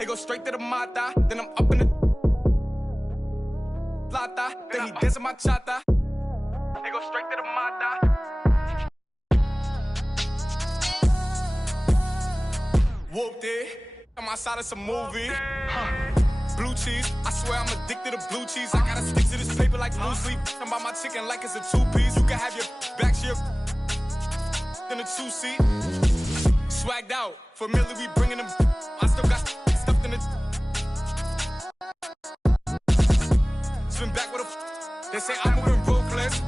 They go straight to the mata, then I'm up in the plata, then he dancing my chata. They go straight to the mata. Whooped it, I'm outside of some movie. Blue cheese, I swear I'm addicted to blue cheese. I gotta stick to this paper like blue sleep. I'm about my chicken like it's a two-piece. You can have your back to your in a two-seat. Swagged out, familiar, we bringing them. I still got stuffed in the. Swim back with a. They say I'm moving ruthless.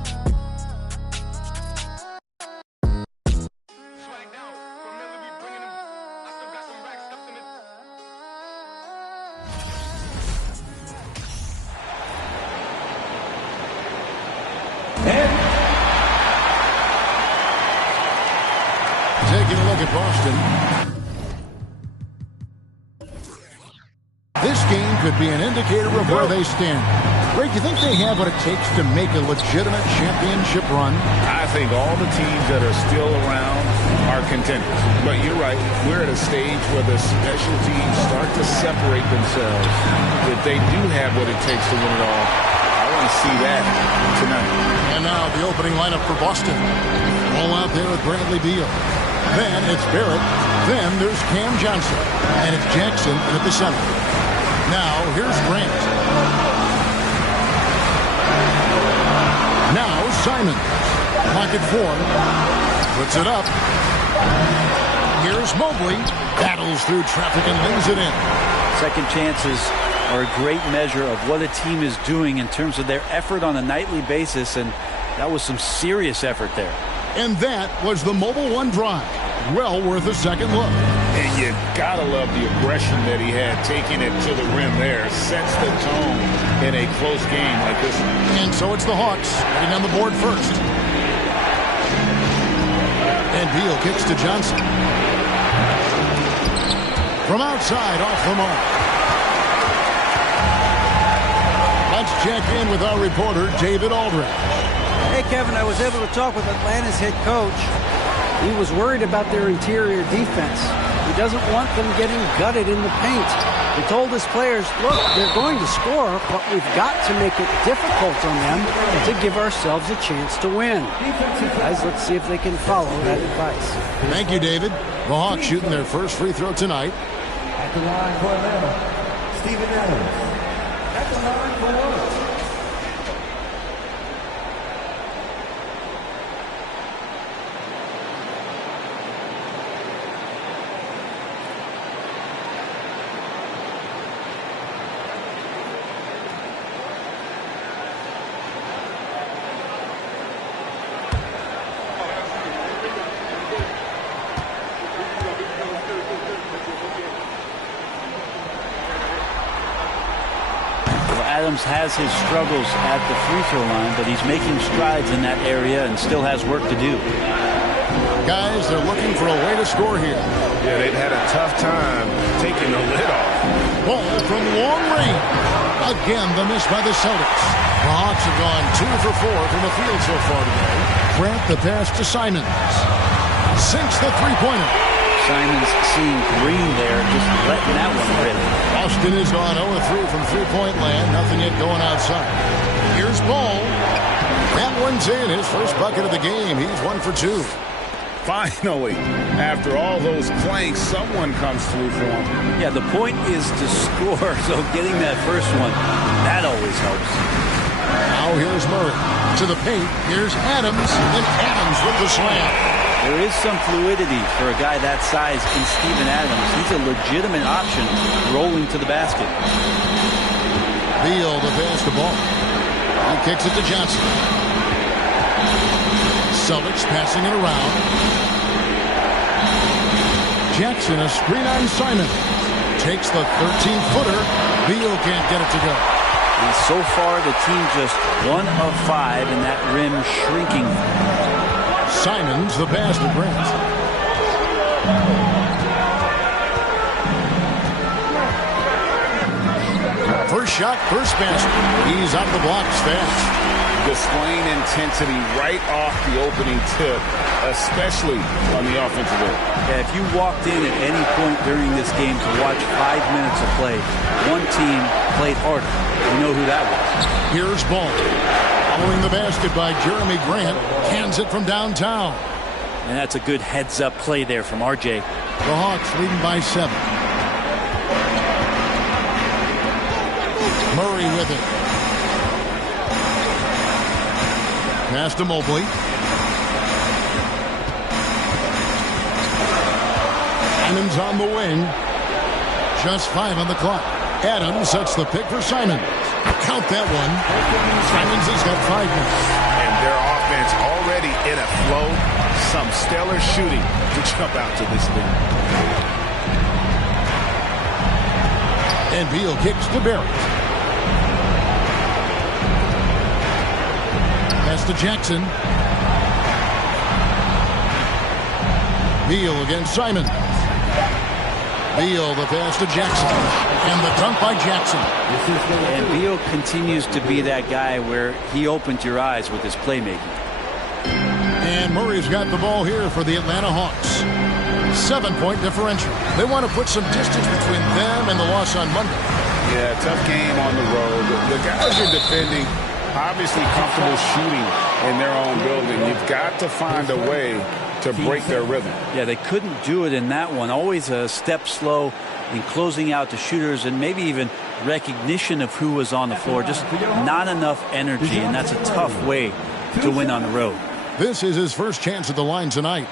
Swagged out, familiar, we bringing them. I still got some racks stuffed in the. Taking a look at Boston. This game could be an indicator of where they stand. Ray, do you think they have what it takes to make a legitimate championship run? I think all the teams that are still around are contenders. But you're right, we're at a stage where the special teams start to separate themselves. If they do have what it takes to win it all, I want to see that tonight. And now the opening lineup for Boston. All out there with Bradley Beal. Then it's Barrett. Then there's Cam Johnson. And it's Jackson at the center. Now here's Grant. Now Simon. Pocket four. Puts it up. Here's Mobley. Battles through traffic and lays it in. Second chances are a great measure of what a team is doing in terms of their effort on a nightly basis, and that was some serious effort there. And that was the Mobile One drive. Well worth a second look. And you gotta love the aggression that he had, taking it to the rim there. Sets the tone in a close game like this one. And so it's the Hawks getting on the board first. And Beal kicks to Johnson. From outside, off the mark. Let's check in with our reporter, David Aldridge. Hey, Kevin, I was able to talk with Atlanta's head coach. He was worried about their interior defense. He doesn't want them getting gutted in the paint. He told his players, look, they're going to score, but we've got to make it difficult on them to give ourselves a chance to win. Guys, let's see if they can follow that advice. Thank you, David. The Hawks shooting their first free throw tonight. At the line for Atlanta, Steven Adams. At the line for one. Adams has his struggles at the free throw line, but he's making strides in that area and still has work to do. Guys, they're looking for a way to score here. Yeah, they've had a tough time taking the lid off. Ball from long range. Again, the miss by the Celtics. The Hawks have gone 2 for 4 from the field so far today. Grant the pass to Simons. Sinks the three-pointer. Simons seeing green there, just letting that one rip. Austin has gone 0-3 from three-point land. Nothing yet going outside. Here's Ball. That one's in. His first bucket of the game. He's 1 for 2. Finally, after all those planks, someone comes through for him. Yeah, the point is to score, so getting that first one, that always helps. Now here's Murray. To the paint. Here's Adams. And Adams with the slam. There is some fluidity for a guy that size in Steven Adams. He's a legitimate option rolling to the basket. Beal to pass the ball. He kicks it to Johnson. Celtics passing it around. Jackson, a screen on Simon. Takes the 13-footer. Beal can't get it to go. And so far, the team just 1 of 5 in that rim shrinking. Simons, the pass to Grant. First shot, first basket. He's out of the blocks fast. displaying intensity right off the opening tip, especially on the offensive end. Yeah, if you walked in at any point during this game to watch 5 minutes of play, one team played harder. You know who that was. Here's ball. Following the basket by Jeremy Grant. Cans it from downtown. And that's a good heads-up play there from RJ. The Hawks leading by 7. Murray with it. Pass to Mobley. Simon's on the wing. Just 5 on the clock. Adams sets the pick for Simon. Count that one. Simons has got 5 minutes. And their offense already in a flow. Some stellar shooting to jump out to this lead. And Beal kicks to Barrett. Pass to Jackson. Beal against Simon. Beal the pass to Jackson. And the dunk by Jackson. And Beal continues to be that guy where he opened your eyes with his playmaking. And Murray's got the ball here for the Atlanta Hawks. 7-point differential. They want to put some distance between them and the loss on Monday. Yeah, tough game on the road. The guys are defending, obviously comfortable shooting in their own building. You've got to find a way to break their rhythm. Yeah, they couldn't do it in that one. Always a step slow in closing out the shooters and maybe even recognition of who was on the floor. Just not enough energy, and that's a tough way to win on the road. This is his first chance at the line tonight.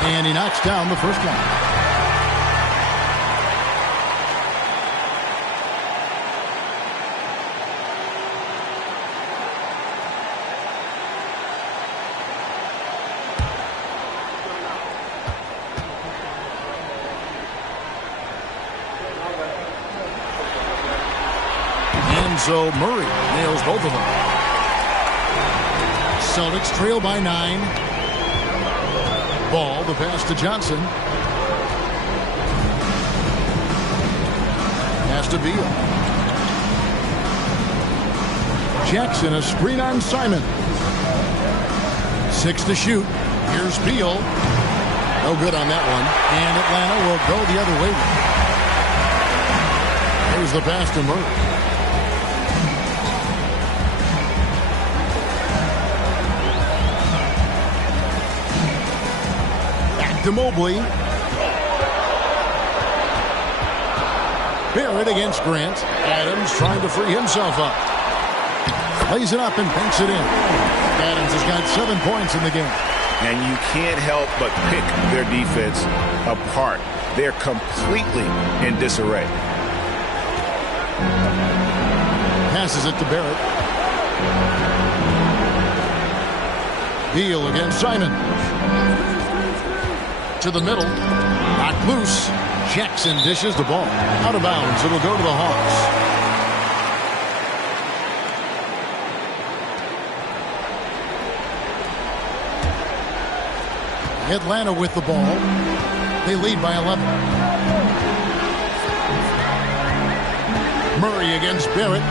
And he knocks down the first one. And so Murray nails both of them. Celtics trail by 9. Ball, the pass to Johnson. Pass to Beal. Jackson, a screen on Simon. 6 to shoot. Here's Beal. No good on that one. And Atlanta will go the other way. Here's the pass to Murray. To Mobley. Barrett against Grant. Adams trying to free himself up. Lays it up and banks it in. Adams has got 7 points in the game. And you can't help but pick their defense apart. They're completely in disarray. Passes it to Barrett. Beal against Simon. To the middle. Knocked loose. Jackson dishes the ball. Out of bounds. It'll go to the Hawks. Atlanta with the ball. They lead by 11. Murray against Barrett.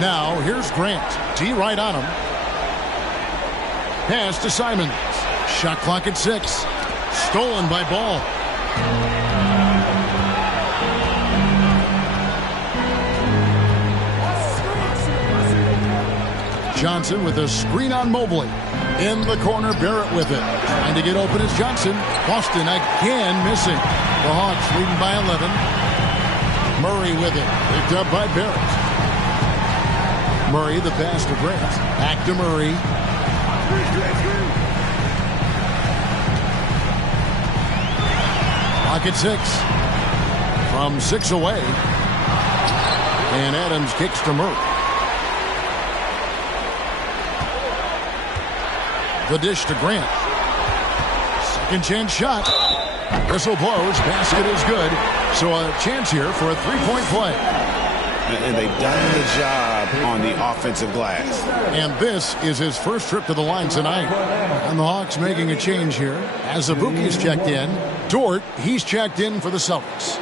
Now here's Grant. D right on him. Pass to Simons. Shot clock at 6. Stolen by Ball. Johnson with a screen on Mobley. In the corner, Barrett with it. Trying to get open is Johnson. Boston again missing. The Hawks leading by 11. Murray with it. Picked up by Barrett. Murray, the pass to Grant. Back to Murray. Clock at 6. From 6 away. And Adams kicks to Murray. The dish to Grant. Second chance shot. Whistle blows. Basket is good. So a chance here for a three-point play. And they've done the job on the offensive glass. And this is his first trip to the line tonight. And the Hawks making a change here. As Azubuike's checked in. Dort, he's checked in for the Celtics.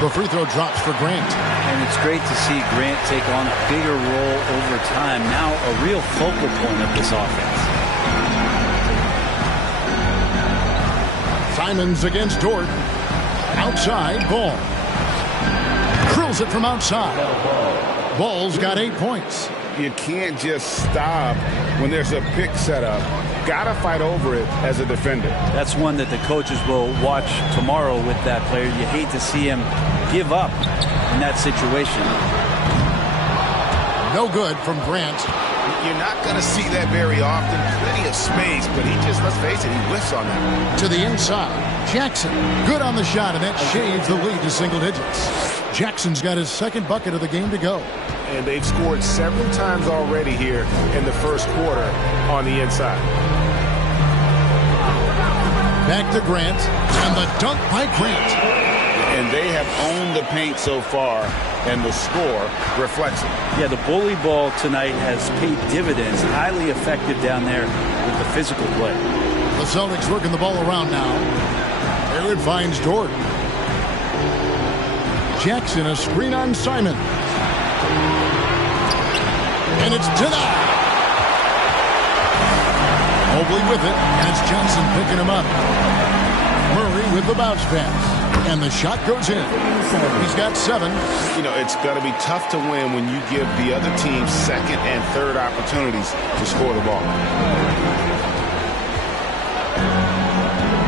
The free throw drops for Grant. And it's great to see Grant take on a bigger role over time. Now a real focal point of this offense. Simons against Dort. Outside, Ball. Drills it from outside. Ball's got 8 points. You can't just stop when there's a pick set up. Gotta fight over it as a defender. That's one that the coaches will watch tomorrow with that player. You hate to see him give up in that situation. No good from Grant. You're not going to see that very often. Plenty of space, but he just, let's face it, he whiffs on that. To the inside. Jackson. Good on the shot, and that shaves the lead to single digits. Jackson's got his second bucket of the game to go. And they've scored several times already here in the first quarter on the inside. Back to Grant, and the dunk by Grant. And they have owned the paint so far, and the score reflects it. Yeah, the bully ball tonight has paid dividends. Highly effective down there with the physical play. The Celtics working the ball around now. There it finds Dort. Jackson, a screen on Simon. And it's denied. Mobley with it, and it's Johnson picking him up. Murray with the bounce pass. And the shot goes in. He's got 7. You know, it's going to be tough to win when you give the other team second and third opportunities to score the ball.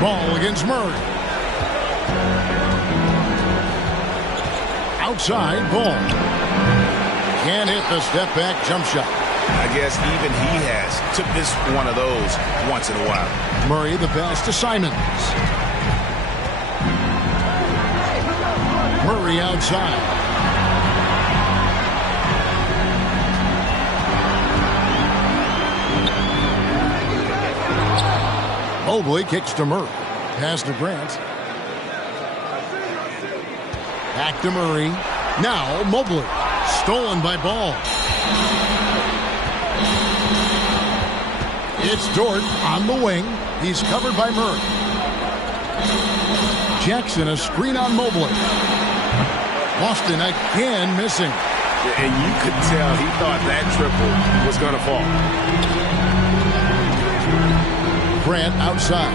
Ball against Murray. Outside, Ball. Can't hit the step-back jump shot. I guess even he has to miss one of those once in a while. Murray the pass to Simons. Murray outside. Mobley kicks to Murray. Pass to Grant. Back to Murray. Now Mobley. Stolen by Ball. It's Dort on the wing. He's covered by Murray. Jackson, a screen on Mobley. Boston again missing. And you could tell he thought that triple was going to fall. Grant outside.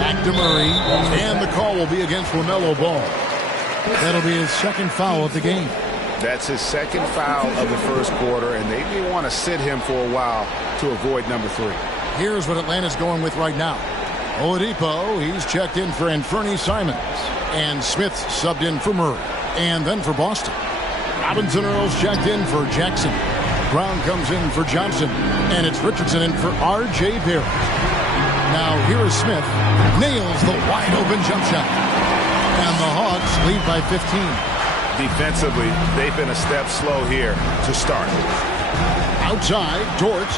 Back to Murray. And the call will be against LaMelo Ball. That'll be his second foul of the game. That's his second foul of the first quarter, and they may want to sit him for a while to avoid number 3. Here's what Atlanta's going with right now. Oladipo, he's checked in for Anthony Simons. And Smith subbed in for Murray. And then for Boston. Robinson Earls checked in for Jackson. Brown comes in for Johnson. And it's Richardson in for R.J. Barrett. Now here is Smith. Nails the wide open jump shot. And the Hawks lead by 15. Defensively, they've been a step slow here to start. Outside, Dort.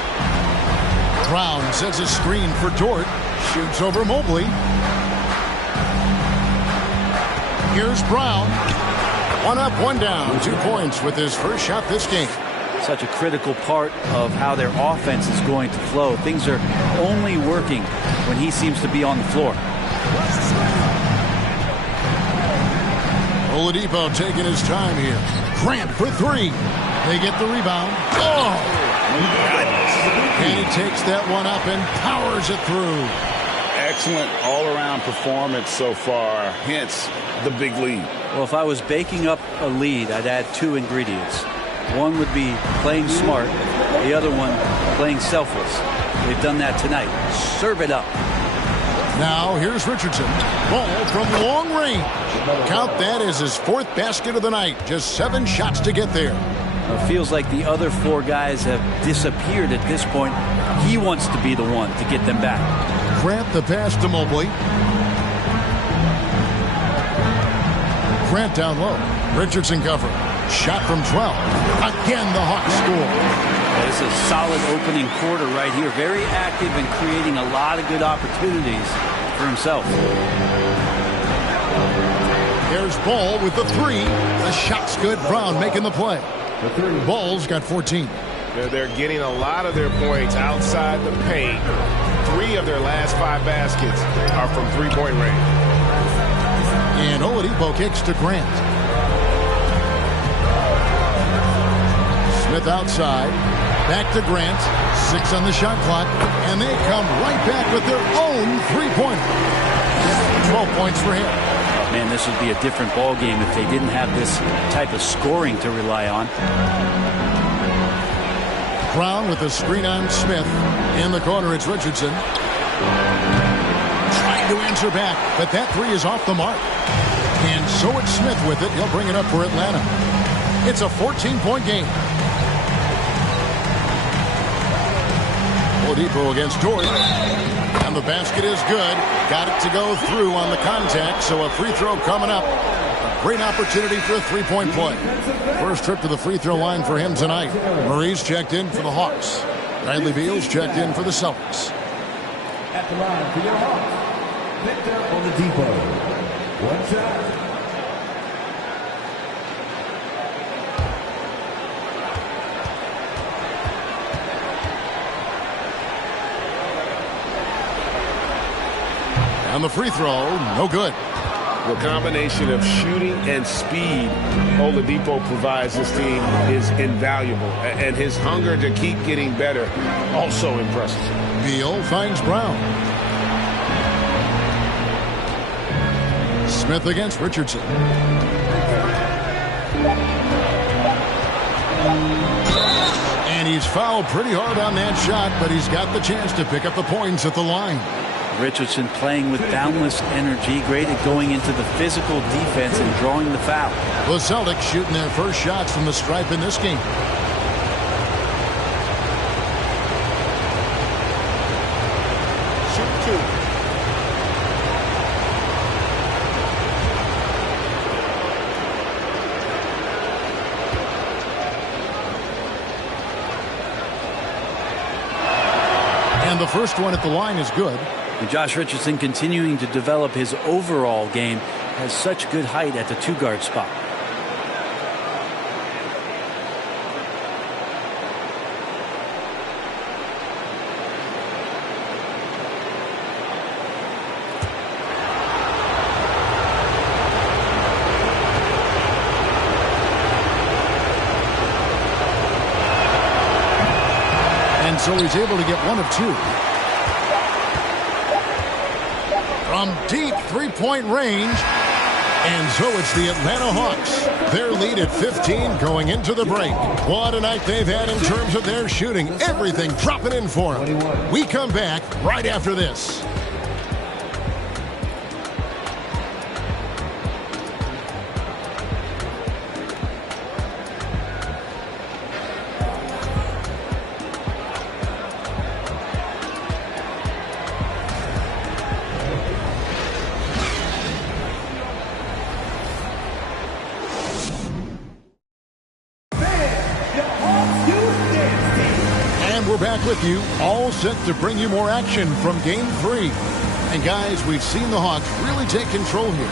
Brown sets a screen for Dort. Shoots over Mobley. Here's Brown. 1 up, 1 down. 2 points with his first shot this game. Such a critical part of how their offense is going to flow. Things are only working when he seems to be on the floor. Oladipo taking his time here. Grant for 3. They get the rebound. Oh! And he takes that one up and powers it through. Excellent all-around performance so far, hence the big lead. Well, if I was baking up a lead, I'd add 2 ingredients. One would be playing smart. The other one, playing selfless. They've done that tonight. Serve it up. Now here's Richardson. Ball from long range. Count that as his 4th basket of the night. Just 7 shots to get there. It feels like the other 4 guys have disappeared at this point. He wants to be the one to get them back. Grant the pass to Mobley. Grant down low. Richardson cover. Shot from 12. Again, the Hawks score. It's a solid opening quarter right here. Very active and creating a lot of good opportunities for himself. There's Ball with the three. The shot's good. Brown making the play. Ball's got 14. They're getting a lot of their points outside the paint. 3 of their last 5 baskets are from three-point range. And Oladipo kicks to Grant. Smith outside. Back to Grant. 6 on the shot clock. And they come right back with their own three-pointer. 12 points for him. Man, this would be a different ball game if they didn't have this type of scoring to rely on. Brown with the screen on Smith. In the corner, it's Richardson. Trying to answer back, but that three is off the mark. And so it's Smith with it. He'll bring it up for Atlanta. It's a 14-point game. Oladipo against Dort. And the basket is good. Got it to go through on the contact, so a free throw coming up. A great opportunity for a three-point play. First trip to the free throw line for him tonight. Murray's checked in for the Hawks. Bradley Beal's checked in for the Celtics. At the line for your Hawks, Victor Oladipo. 1 shot. And the free throw, no good. The combination of shooting and speed Oladipo provides this team is invaluable. And his hunger to keep getting better also impresses. Beal finds Brown. Smith against Richardson. And he's fouled pretty hard on that shot, but he's got the chance to pick up the points at the line. Richardson playing with boundless energy, great at going into the physical defense and drawing the foul. The Celtics shooting their first shots from the stripe in this game. Shoot 2. And the first one at the line is good. And Josh Richardson continuing to develop his overall game, has such good height at the 2-guard spot. And so he's able to get 1 of 2. From deep three-point range. And so it's the Atlanta Hawks. Their lead at 15 going into the break. What a night they've had in terms of their shooting. Everything dropping in for them. We come back right after this. We're back with you, all set to bring you more action from Game 3. And guys, we've seen the Hawks really take control here.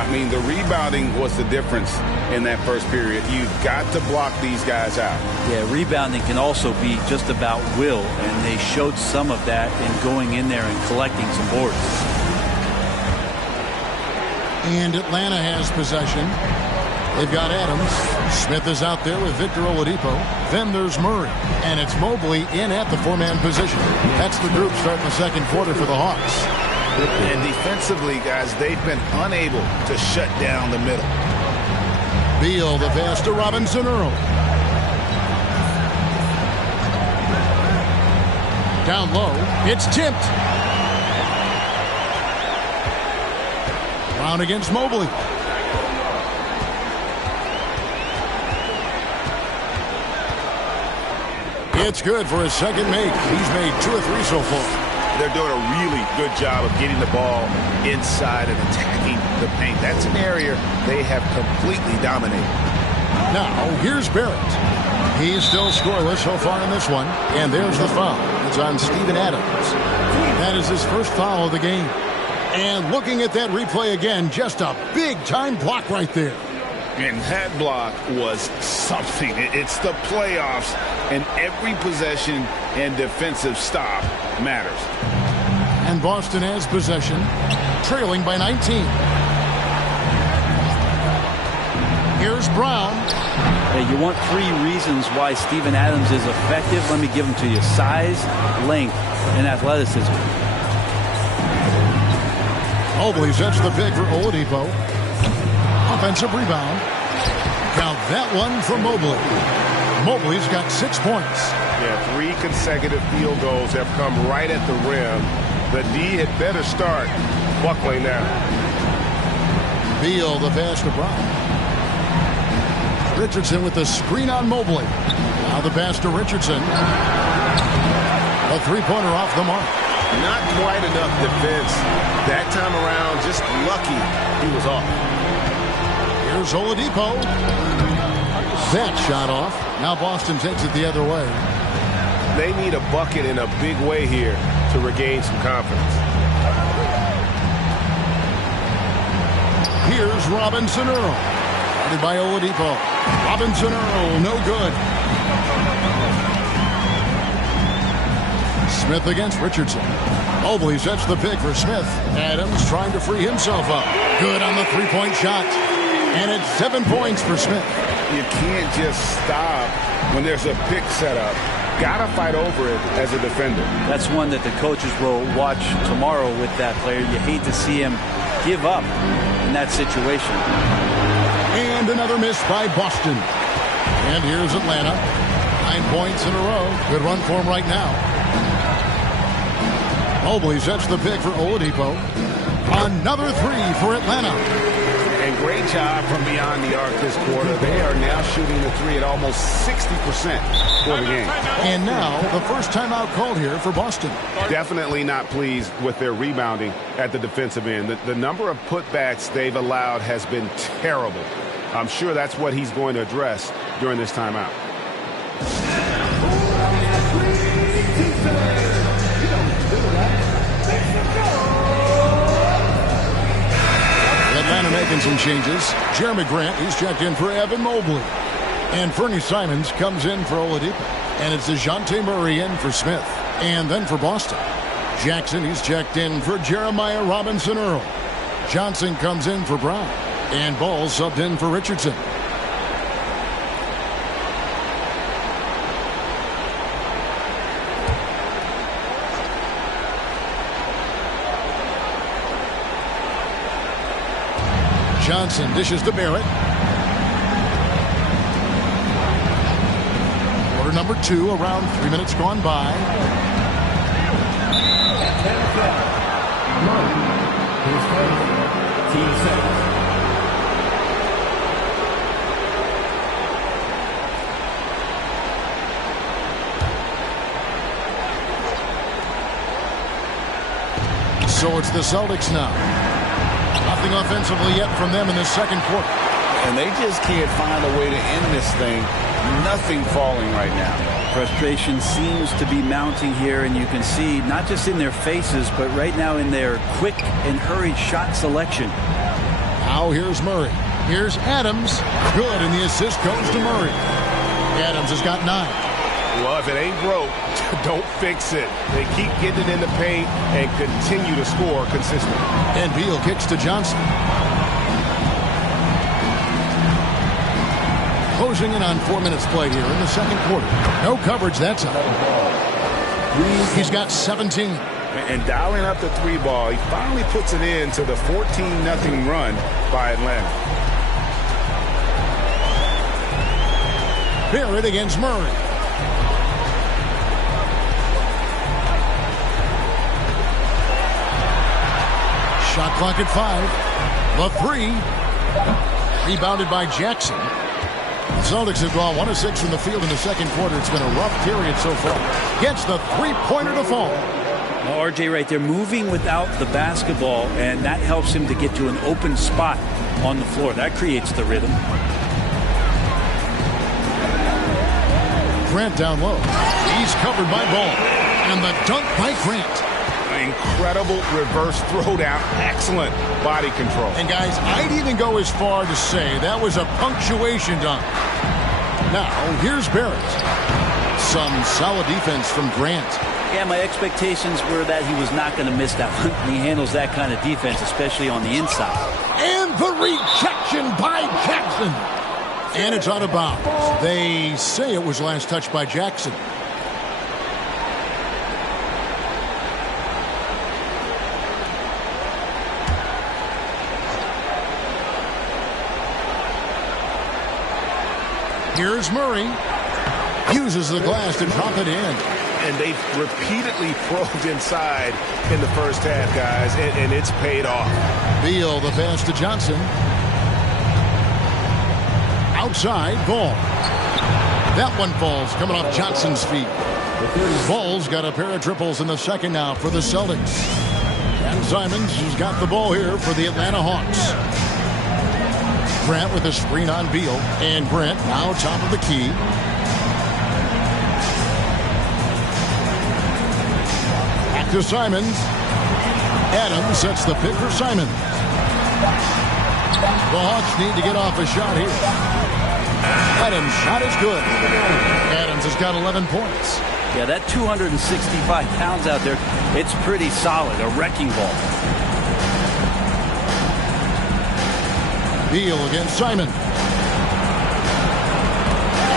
I mean, the rebounding was the difference in that first period. You've got to block these guys out. Yeah, rebounding can also be just about will, and they showed some of that in going in there and collecting some boards. And Atlanta has possession. They've got Adams. Smith is out there with Victor Oladipo. Then there's Murray. And it's Mobley in at the 4-man position. That's the group starting the second quarter for the Hawks. And defensively, guys, they've been unable to shut down the middle. Beal, the pass to Robinson early. Down low. It's tipped. Brown against Mobley. It's good for his second make. He's made 2 of 3 so far. They're doing a really good job of getting the ball inside and attacking the paint. That's an area they have completely dominated. Now, here's Barrett. He's still scoreless so far in this one. And there's the foul. It's on Steven Adams. That is his first foul of the game. And looking at that replay again, just a big-time block right there. And that block was something. It's the playoffs, and every possession and defensive stop matters. And Boston has possession, trailing by 19. Here's Brown. Hey, you want 3 reasons why Steven Adams is effective? Let me give them to you. Size, length, and athleticism. Mobley sets the pick for Oladipo. Offensive rebound. Count that one for Mobley. Mobley's got 6 points. Yeah, 3 consecutive field goals have come right at the rim. The D had better start buckling now. Beal the pass to Brown. Richardson with the screen on Mobley. Now the pass to Richardson. A 3-pointer off the mark. Not quite enough defense. That time around, just lucky he was off. Here's Oladipo. That shot off. Now Boston takes it the other way. They need a bucket in a big way here to regain some confidence. Here's Robinson Earl. Guarded by Oladipo. Robinson Earl, no good. Smith against Richardson. Mobley sets the pick for Smith. Adams trying to free himself up. Good on the 3-point shot. And it's 7 points for Smith. You can't just stop when there's a pick set up. Gotta fight over it as a defender. That's one that the coaches will watch tomorrow with that player. You hate to see him give up in that situation. And another miss by Boston. And here's Atlanta. 9 points in a row. Good run for him right now. Mobley sets the pick for Oladipo. Another 3 for Atlanta. And great job from beyond the arc this quarter. They are now shooting the 3 at almost 60% for the game. And now the first timeout called here for Boston. Definitely not pleased with their rebounding at the defensive end. The number of putbacks they've allowed has been terrible. I'm sure that's what he's going to address during this timeout. Atlanta making some changes. Jeremy Grant, he's checked in for Evan Mobley. And Fernie Simons comes in for Oladipo. And it's DeJounte Murray in for Smith. And then for Boston, Jackson, he's checked in for Jeremiah Robinson Earl. Johnson comes in for Brown. And Ball subbed in for Richardson. Johnson dishes to Barrett. Quarter number 2, around 3 minutes gone by. So it's the Celtics now. Nothing offensively yet from them in the second quarter. And they just can't find a way to end this thing. Nothing falling right now. Frustration seems to be mounting here, and you can see not just in their faces, but right now in their quick and hurried shot selection. Now here's Murray. Here's Adams. Good, and the assist goes to Murray. Adams has got 9. Well, if it ain't broke, don't fix it. They keep getting it in the paint and continue to score consistently. And Beal kicks to Johnson. Closing in on 4 minutes played here in the second quarter. No coverage that time. He's got 17. And dialing up the 3 ball, he finally puts it in to the 14-0 run by Atlanta. Barrett against Murray. Shot clock at 5. The 3. Rebounded by Jackson. The Celtics have gone 1 of 6 from the field in the second quarter. It's been a rough period so far. Gets the 3-pointer to fall. Well, RJ right there, moving without the basketball, and that helps him to get to an open spot on the floor. That creates the rhythm. Grant down low. He's covered by Ball. And the dunk by Grant. Incredible reverse throwdown. Excellent body control. And guys, I'd even go as far to say that was a punctuation dunk. Now, here's Barrett. Some solid defense from Grant. Yeah, my expectations were that he was not going to miss that one. He handles that kind of defense, especially on the inside. And the rejection by Jackson. And it's out of bounds. They say it was last touched by Jackson. Here's Murray. Uses the glass to drop it in. And they've repeatedly probed inside in the first half, guys, and it's paid off. Beal, the pass to Johnson. Outside, Ball. That one falls, coming off Johnson's feet. Ball's got a pair of triples in the second now for the Celtics. And Simons has got the ball here for the Atlanta Hawks. Grant with a screen on Beal. And Grant now top of the key. Back to Simons. Adams sets the pick for Simons. The Hawks need to get off a shot here. Adams' shot is good. Adams has got 11 points. Yeah, that 265 pounds out there, it's pretty solid. A wrecking ball. Beal against Simon.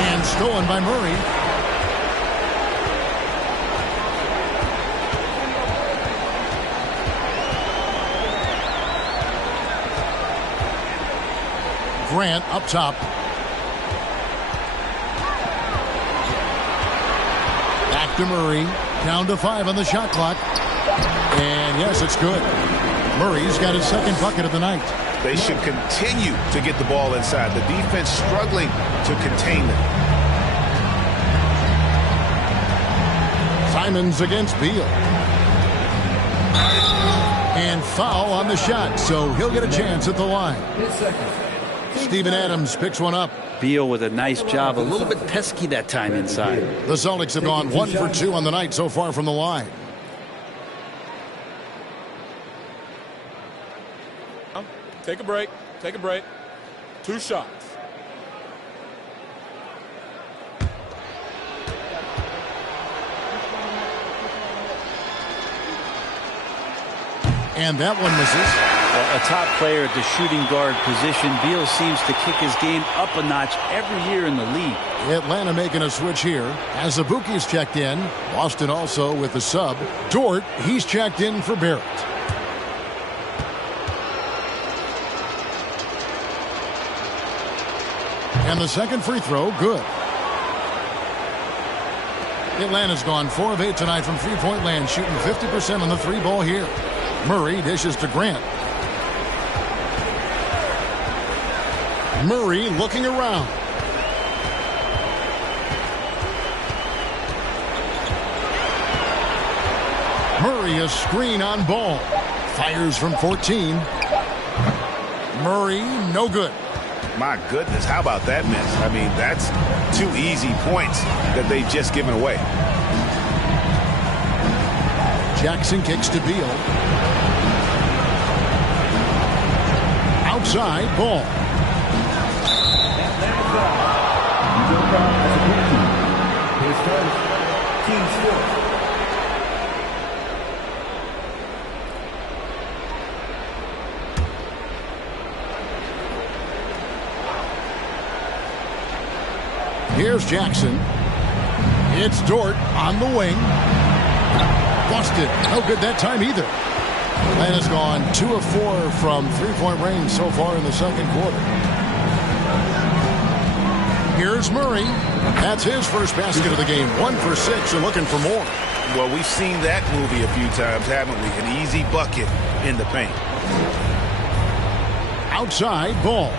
And stolen by Murray. Grant up top. Back to Murray. Down to 5 on the shot clock. And yes, it's good. Murray's got his second bucket of the night. They should continue to get the ball inside. The defense struggling to contain them. Simons against Beal. And foul on the shot, so he'll get a chance at the line. Steven Adams picks one up. Beal with a nice job. A little bit pesky that time inside. The Celtics have gone 1 for 2 on the night so far from the line. Take a break. Take a break. 2 shots. And that one misses. A top player at the shooting guard position. Beal seems to kick his game up a notch every year in the league. Atlanta making a switch here. As Azubuike's checked in. Boston also with the sub. Dort, he's checked in for Barrett. And the second free throw, good. Atlanta's gone 4 of 8 tonight from three-point land, shooting 50% on the 3-ball here. Murray dishes to Grant. Murray looking around. Murray a screen on Ball. Fires from 14. Murray no good. My goodness, how about that miss? I mean, that's 2 easy points that they've just given away. Jackson kicks to Beal. Outside, Ball. Here's Jackson. It's Dort on the wing. Busted. No good that time either. Atlanta's gone 2 of 4 from three-point range so far in the second quarter. Here's Murray. That's his first basket of the game. 1 for 6 and looking for more. Well, we've seen that movie a few times, haven't we? An easy bucket in the paint. Outside, Ball.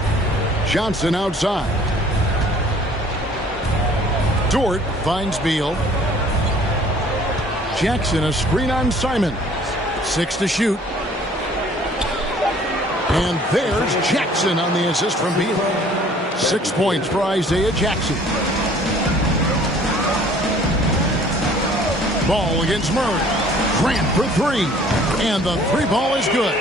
Johnson outside. Dort finds Beal. Jackson, a screen on Simons. 6 to shoot. And there's Jackson on the assist from Beal. 6 points for Isaiah Jackson. Ball against Murray. Grant for 3. And the 3-ball is good.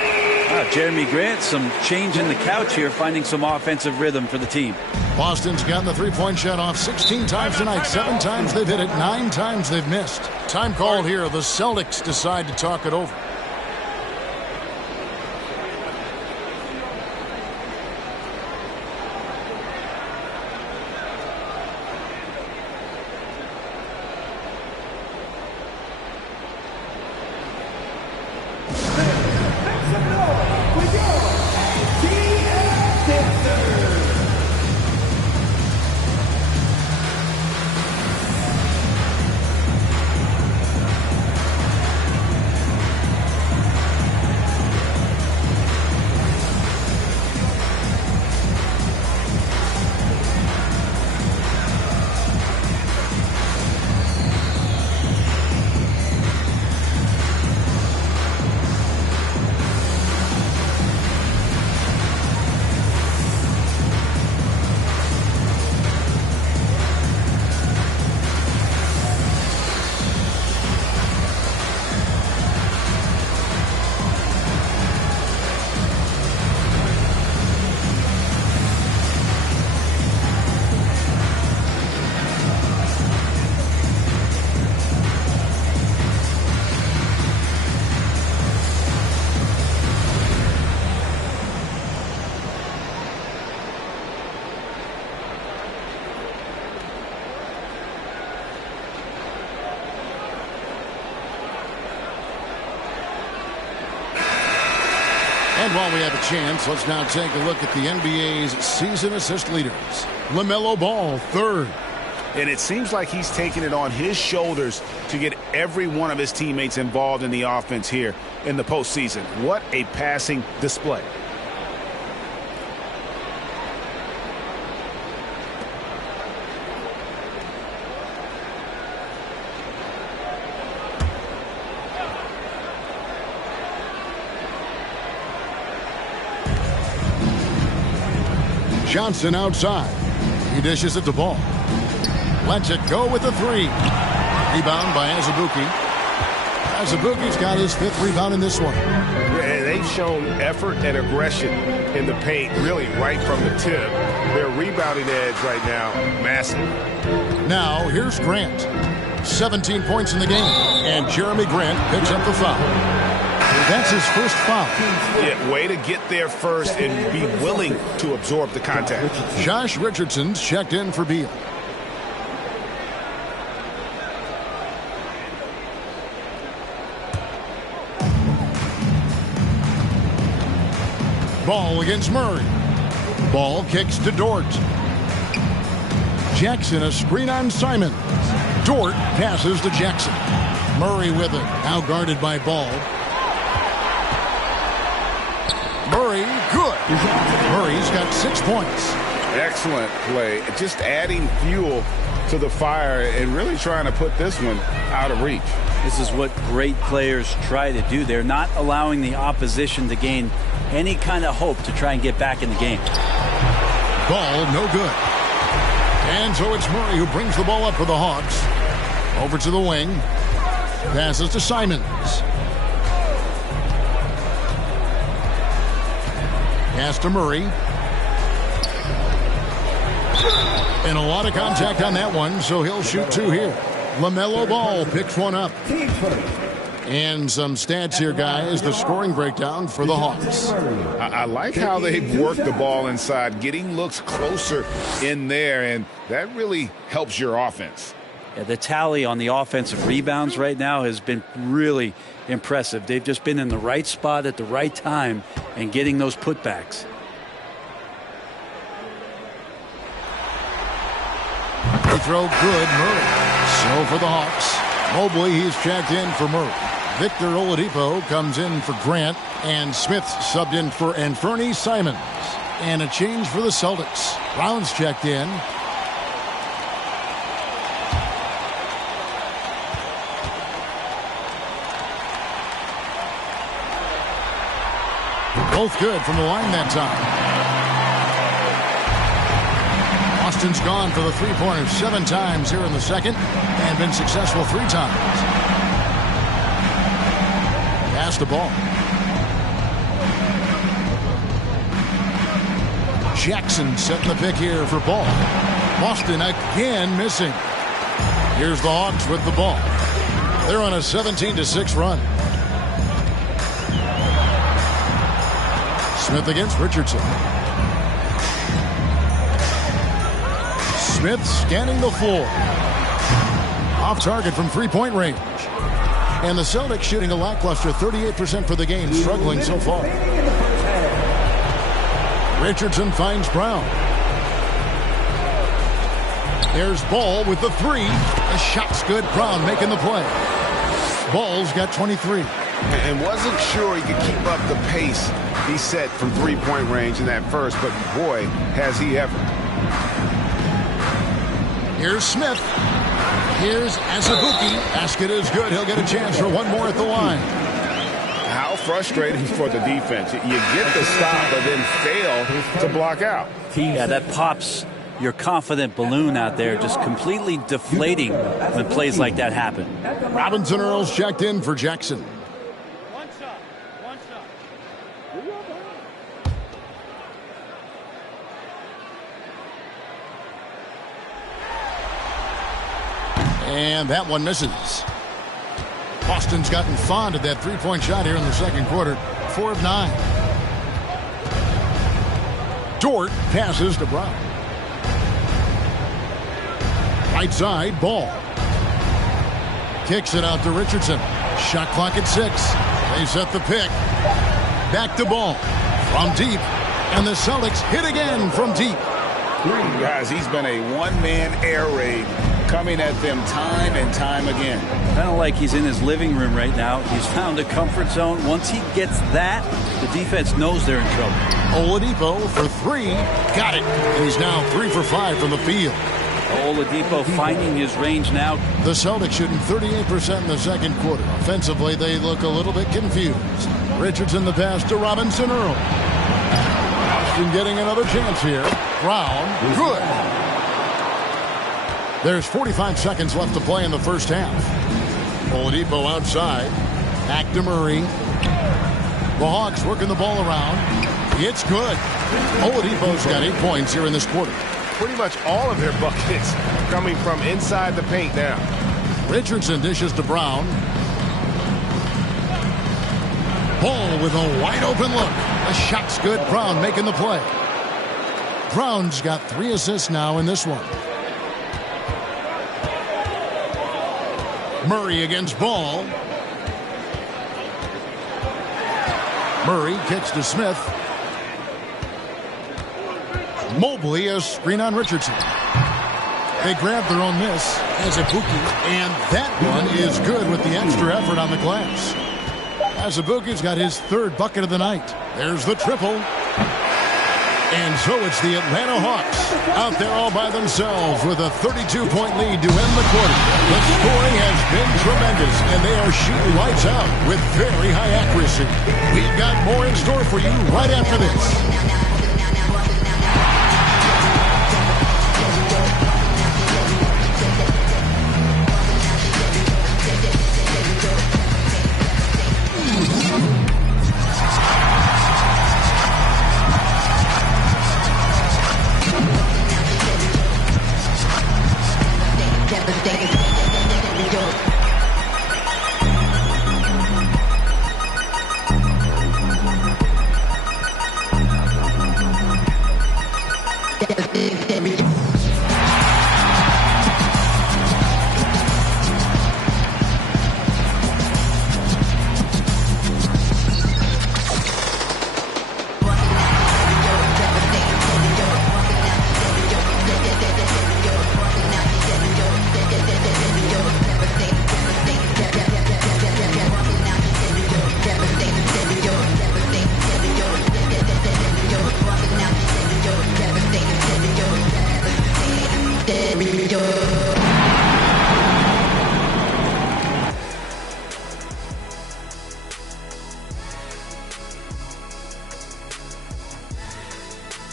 Jeremy Grant, some change in the couch here, finding some offensive rhythm for the team. Boston's gotten the 3-point shot off 16 times tonight. 7 times they've hit it, 9 times they've missed. Time called here. The Celtics decide to talk it over. And while we have a chance, let's now take a look at the NBA's season assist leaders. LaMelo Ball, 3rd. And it seems like he's taking it on his shoulders to get every one of his teammates involved in the offense here in the postseason. What a passing display. Johnson outside. He dishes it to Ball. Lets it go with the 3. Rebound by Azubuike. Azubuike's got his 5th rebound in this one. Yeah, they've shown effort and aggression in the paint, really right from the tip. Their rebounding edge right now, massive. Now, here's Grant. 17 points in the game. And Jeremy Grant picks up the foul. That's his first foul. Yeah, way to get there first and be willing to absorb the contact. Josh Richardson's checked in for Beal. Ball against Murray. Ball kicks to Dort. Jackson, a screen on Simons. Dort passes to Jackson. Murray with it. Now guarded by Ball. Murray, good. Murray's got 6 points. Excellent play. Just adding fuel to the fire and really trying to put this one out of reach. This is what great players try to do. They're not allowing the opposition to gain any kind of hope to try and get back in the game. Ball, no good. And so it's Murray who brings the ball up for the Hawks. Over to the wing. Passes to Simons. Pass to Murray. And a lot of contact on that one, so he'll shoot 2 here. LaMelo Ball picks one up. And some stats here, guys. The scoring breakdown for the Hawks. I like how they've worked the ball inside, getting looks closer in there, and that really helps your offense. Yeah, the tally on the offensive rebounds right now has been really impressive. They've just been in the right spot at the right time and getting those putbacks. They throw good, Murray. So for the Hawks, Mobley, he's checked in for Murray. Victor Oladipo comes in for Grant, and Smith subbed in for Anfernee Simons. And a change for the Celtics. Brown's checked in. Both good from the line that time. Boston's gone for the three-pointers 7 times here in the second and been successful 3 times. Pass the ball. Jackson setting the pick here for Ball. Boston again missing. Here's the Hawks with the ball. They're on a 17-6 run. Smith against Richardson. Smith scanning the floor. Off target from three-point range. And the Celtics shooting a lackluster 38% for the game, struggling so far. Richardson finds Brown. There's Ball with the 3. The shot's good. Brown making the play. Ball's got 23. And wasn't sure he could keep up the pace he set from three-point range in that first, but boy, has he ever. Here's Smith. Here's Azubuike. Basket is good. He'll get a chance for one more at the line. How frustrating for the defense. You get the stop, but then fail to block out. Yeah, that pops your confident balloon out there, just completely deflating when plays like that happen. Robinson Earls checked in for Jackson. One shot. And that one misses. Boston's gotten fond of that three-point shot here in the second quarter. 4 of 9. Dort passes to Brown. Right side, Ball. Kicks it out to Richardson. Shot clock at 6. They set the pick. Back to Ball. From deep. And the Celtics hit again from deep. Guys, he's been a one-man air raid coming at them time and time again. Kind of like he's in his living room right now. He's found a comfort zone. Once he gets that, the defense knows they're in trouble. Oladipo for 3. Got it. And he's now 3 for 5 from the field. Oladipo finding his range now. The Celtics shooting 38% in the second quarter. Offensively, they look a little bit confused. Richardson the pass to Robinson Earl. Boston getting another chance here. Brown, good. There's 45 seconds left to play in the first half. Oladipo outside. Back to Murray. The Hawks working the ball around. It's good. Oladipo's got 8 points here in this quarter. Pretty much all of their buckets coming from inside the paint now. Richardson dishes to Brown. Ball with a wide open look. The shot's good. Brown making the play. Brown's got 3 assists now in this one. Murray against Ball. Murray kicks to Smith. Mobley a screen on Richardson. They grab their own miss. Azubuike, and that one is good with the extra effort on the glass. Azubuike's got his 3rd bucket of the night. There's the triple. And so it's the Atlanta Hawks out there all by themselves with a 32-point lead to end the quarter. The scoring has been tremendous, and they are shooting lights out with very high accuracy. We've got more in store for you right after this.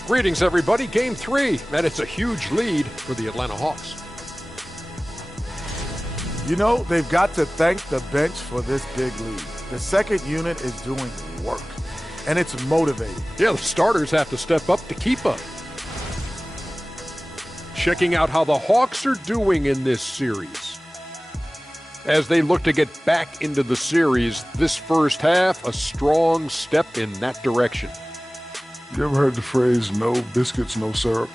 Greetings, everybody. Game 3, and it's a huge lead for the Atlanta Hawks. You know, they've got to thank the bench for this big lead. The second unit is doing work, and it's motivating. Yeah, the starters have to step up to keep up. Checking out how the Hawks are doing in this series. As they look to get back into the series, this first half, a strong step in that direction. You ever heard the phrase, no biscuits, no syrup?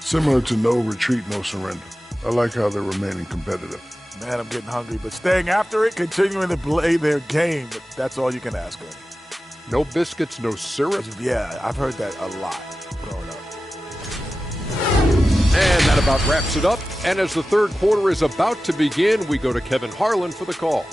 Similar to no retreat, no surrender. I like how they're remaining competitive. Man, I'm getting hungry, but staying after it, continuing to play their game, that's all you can ask of. No biscuits, no syrup? Yeah, I've heard that a lot growing up. And that about wraps it up. And as the third quarter is about to begin, we go to Kevin Harlan for the call.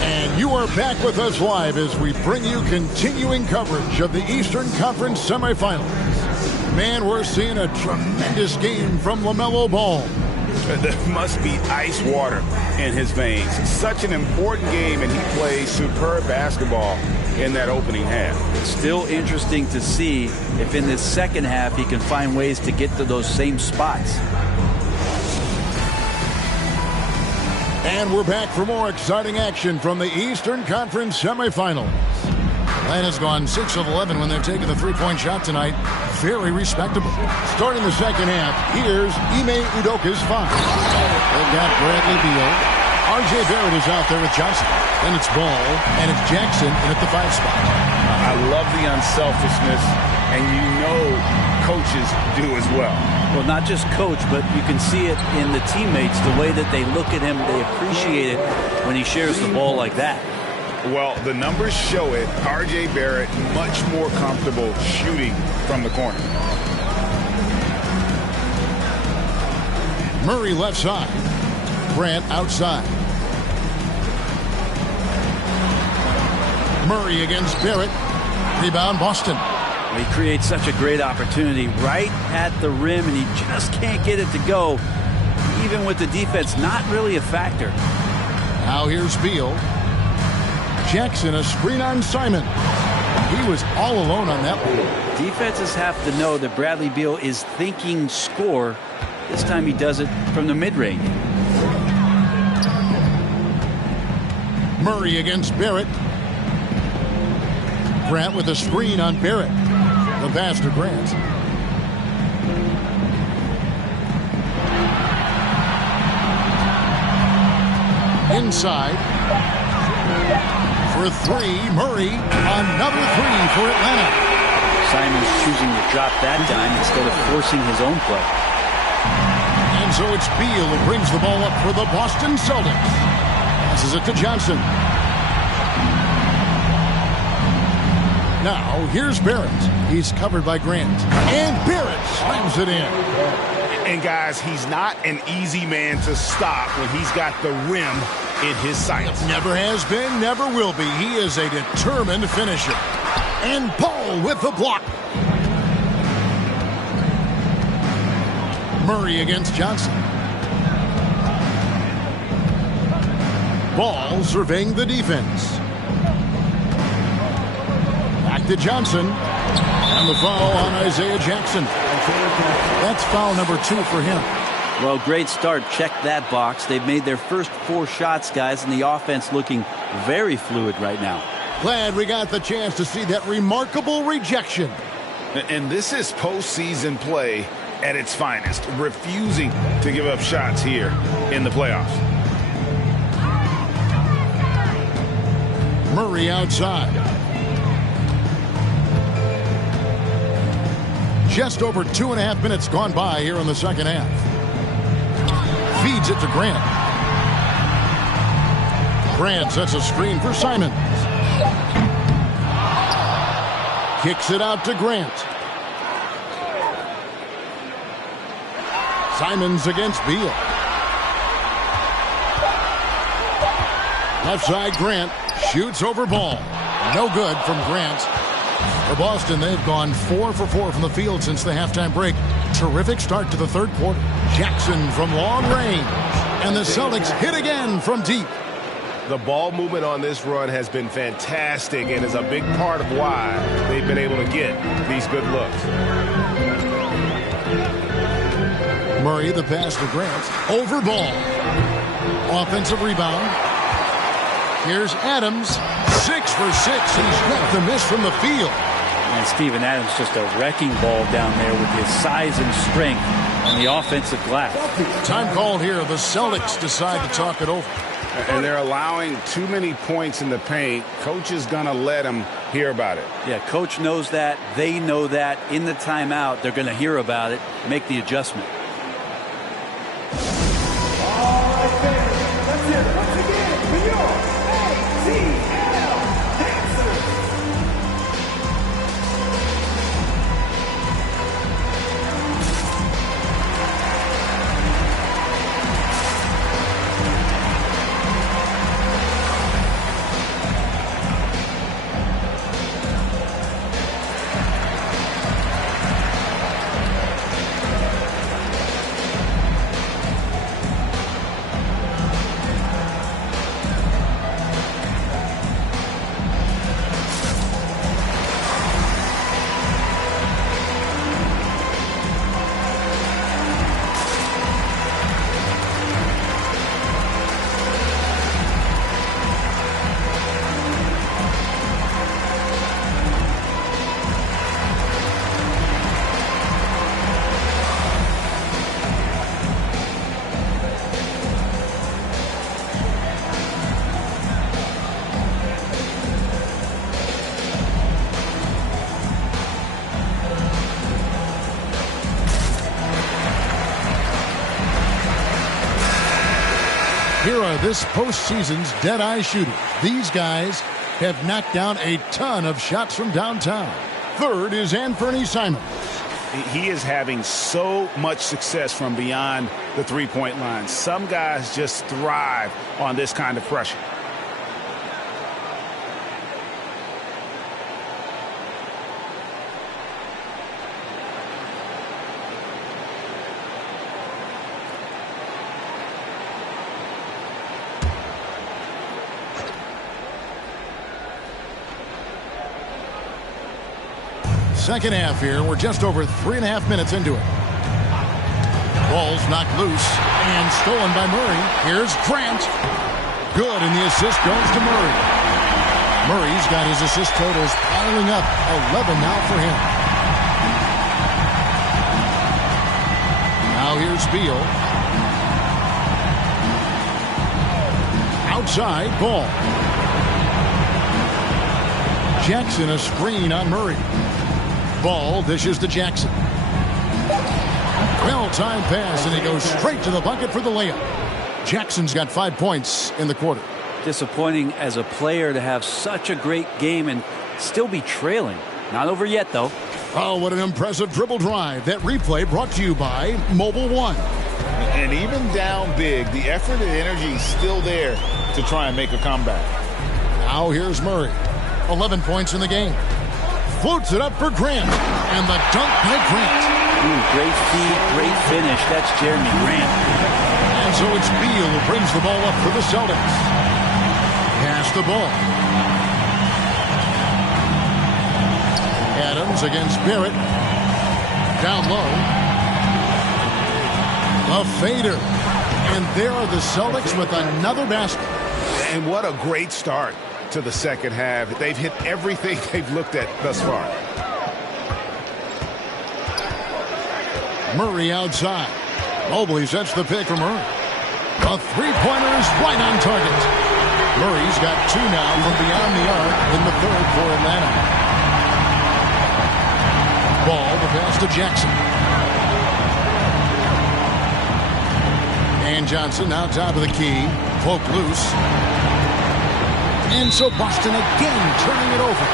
And you are back with us live as we bring you continuing coverage of the Eastern Conference semifinals. Man, we're seeing a tremendous game from LaMelo Ball. There must be ice water in his veins. Such an important game, and he plays superb basketball in that opening half. Still interesting to see if in this second half he can find ways to get to those same spots. And we're back for more exciting action from the Eastern Conference semifinals. Atlanta's gone 6 of 11 when they're taking the three-point shot tonight. Very respectable. Starting the second half, here's Ime Udoka's 5. They've got Bradley Beal. R.J. Barrett is out there with Johnson. Then it's Ball, and it's Jackson in at the 5 spot. I love the unselfishness, and you know coaches do as well. Well, not just coach, but you can see it in the teammates, the way that they look at him. They appreciate it when he shares the ball like that. Well, the numbers show it. R.J. Barrett much more comfortable shooting from the corner. Murray left side. Grant outside. Murray against Barrett. Rebound Boston. He creates such a great opportunity right at the rim, and he just can't get it to go. Even with the defense not really a factor. Now here's Beal. Jackson, a screen on Simon. He was all alone on that one. Defenses have to know that Bradley Beal is thinking score. This time he does it from the mid-range. Murray against Barrett. Grant with a screen on Barrett. The pass to Grant. Inside. For 3, Murray. Another 3 for Atlanta. Simon's choosing to drop that dime instead of forcing his own play. And so it's Beal who brings the ball up for the Boston Celtics. Passes it to Johnson. Now, here's Barrett. He's covered by Grant. And Barrett slams it in. And, guys, he's not an easy man to stop when he's got the rim in his sights. Never has been, never will be. He is a determined finisher. And Paul with the block. Murray against Johnson. Ball surveying the defense. Back to Johnson. And the foul on Isaiah Jackson. That's foul number 2 for him. Well, great start. Check that box. They've made their first 4 shots, guys, and the offense looking very fluid right now. Glad we got the chance to see that remarkable rejection. And this is postseason play at its finest, refusing to give up shots here in the playoffs. Murray outside. Just over 2.5 minutes gone by here in the second half. Feeds it to Grant. Grant sets a screen for Simons. Kicks it out to Grant. Simons against Beal. Left side Grant shoots over Ball. No good from Grant. For Boston, they've gone 4 for 4 from the field since the halftime break. Terrific start to the third quarter. Jackson from long range. And the Celtics hit again from deep. The ball movement on this run has been fantastic and is a big part of why they've been able to get these good looks. Murray, the pass to Grant. Over ball. Offensive rebound. Here's Adams. 6 for 6. He's got the miss from the field. And Steven Adams just a wrecking ball down there with his size and strength on the offensive glass. Time called here. The Celtics decide to talk it over. And they're allowing too many points in the paint. Coach is going to let them hear about it. Yeah, coach knows that. They know that. In the timeout, they're going to hear about it, make the adjustment. All right, fans. Let's hear it once again for your CWL dancers. Here are this postseason's dead-eye shooters. These guys have knocked down a ton of shots from downtown. Third is Anthony Simons. He is having so much success from beyond the three-point line. Some guys just thrive on this kind of pressure. Second half here. We're just over 3.5 minutes into it. Ball's knocked loose and stolen by Murray. Here's Grant. Good, and the assist goes to Murray. Murray's got his assist totals piling up. 11 now for him. Now here's Beal. Outside, ball. Jackson a screen on Murray. Ball dishes to Jackson. Well-timed pass, and he goes straight to the bucket for the layup. Jackson's got 5 points in the quarter. Disappointing as a player to have such a great game and still be trailing. Not over yet, though. Oh, what an impressive dribble drive. That replay brought to you by Mobile One. And even down big, the effort and energy is still there to try and make a comeback. Now here's Murray. 11 points in the game. Floats it up for Grant. And the dunk by Grant. Great feed, great finish. That's Jeremy Grant. And so it's Beal who brings the ball up for the Celtics. Pass the ball. Adams against Barrett. Down low. A fader. And there are the Celtics with another basket. And what a great start to the second half. They've hit everything they've looked at thus far. Murray outside. Mobley sets the pick for Murray. A three-pointer is right on target. Murray's got 2 now from beyond the arc in the third for Atlanta. Ball, the pass to Jackson. And Johnson now top of the key. Poke loose. And so Boston again turning it over.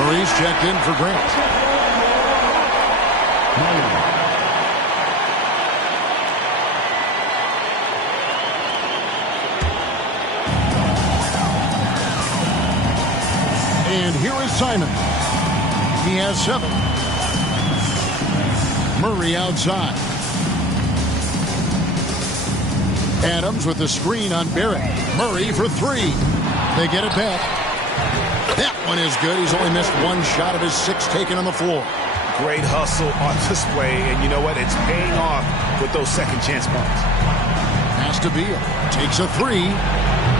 Murray's checked in for Grant. And here is Simon. He has 7. Murray outside. Adams with the screen on Barrett. Murray for 3. They get it back. That one is good. He's only missed 1 shot of his 6 taken on the floor. Great hustle on display, and you know what? It's paying off with those second chance points. Pass to Beal. Takes a 3.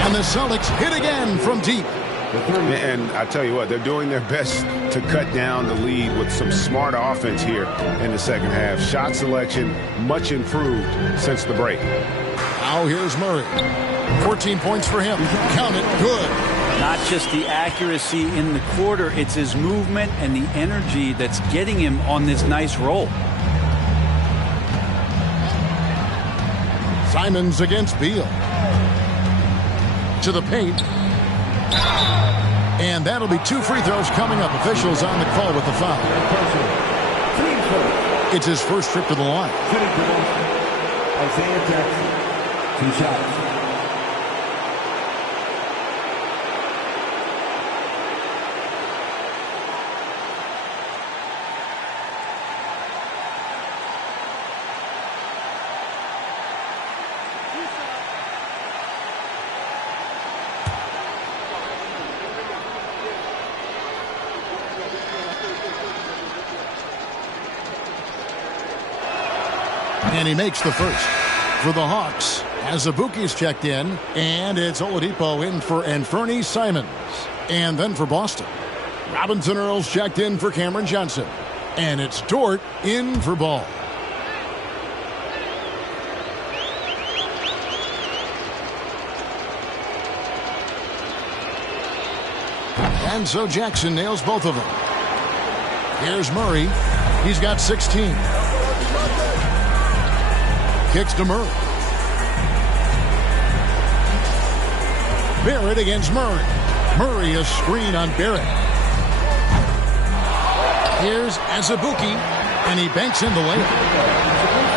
And the Celtics hit again from deep. And I tell you what, they're doing their best to cut down the lead with some smart offense here in the second half. Shot selection much improved since the break. Now here's Murray. 14 points for him. Count it. Good. Not just the accuracy in the quarter, it's his movement and the energy that's getting him on this nice roll. Simons against Beal. To the paint. And that'll be 2 free throws coming up. Officials on the call with the foul. It's his first trip to the line. Isaiah Jackson, 2 shots. And he makes the first. For the Hawks, Azubuike's checked in, and it's Oladipo in for Anfernee Simons. And then for Boston, Robinson Earls checked in for Cameron Johnson. And it's Dort in for Ball. And so Jackson nails both of them. Here's Murray. He's got 16. Kicks to Murray. Barrett against Murray. Murray a screen on Barrett. Here's Azubuike, and he banks in the layup.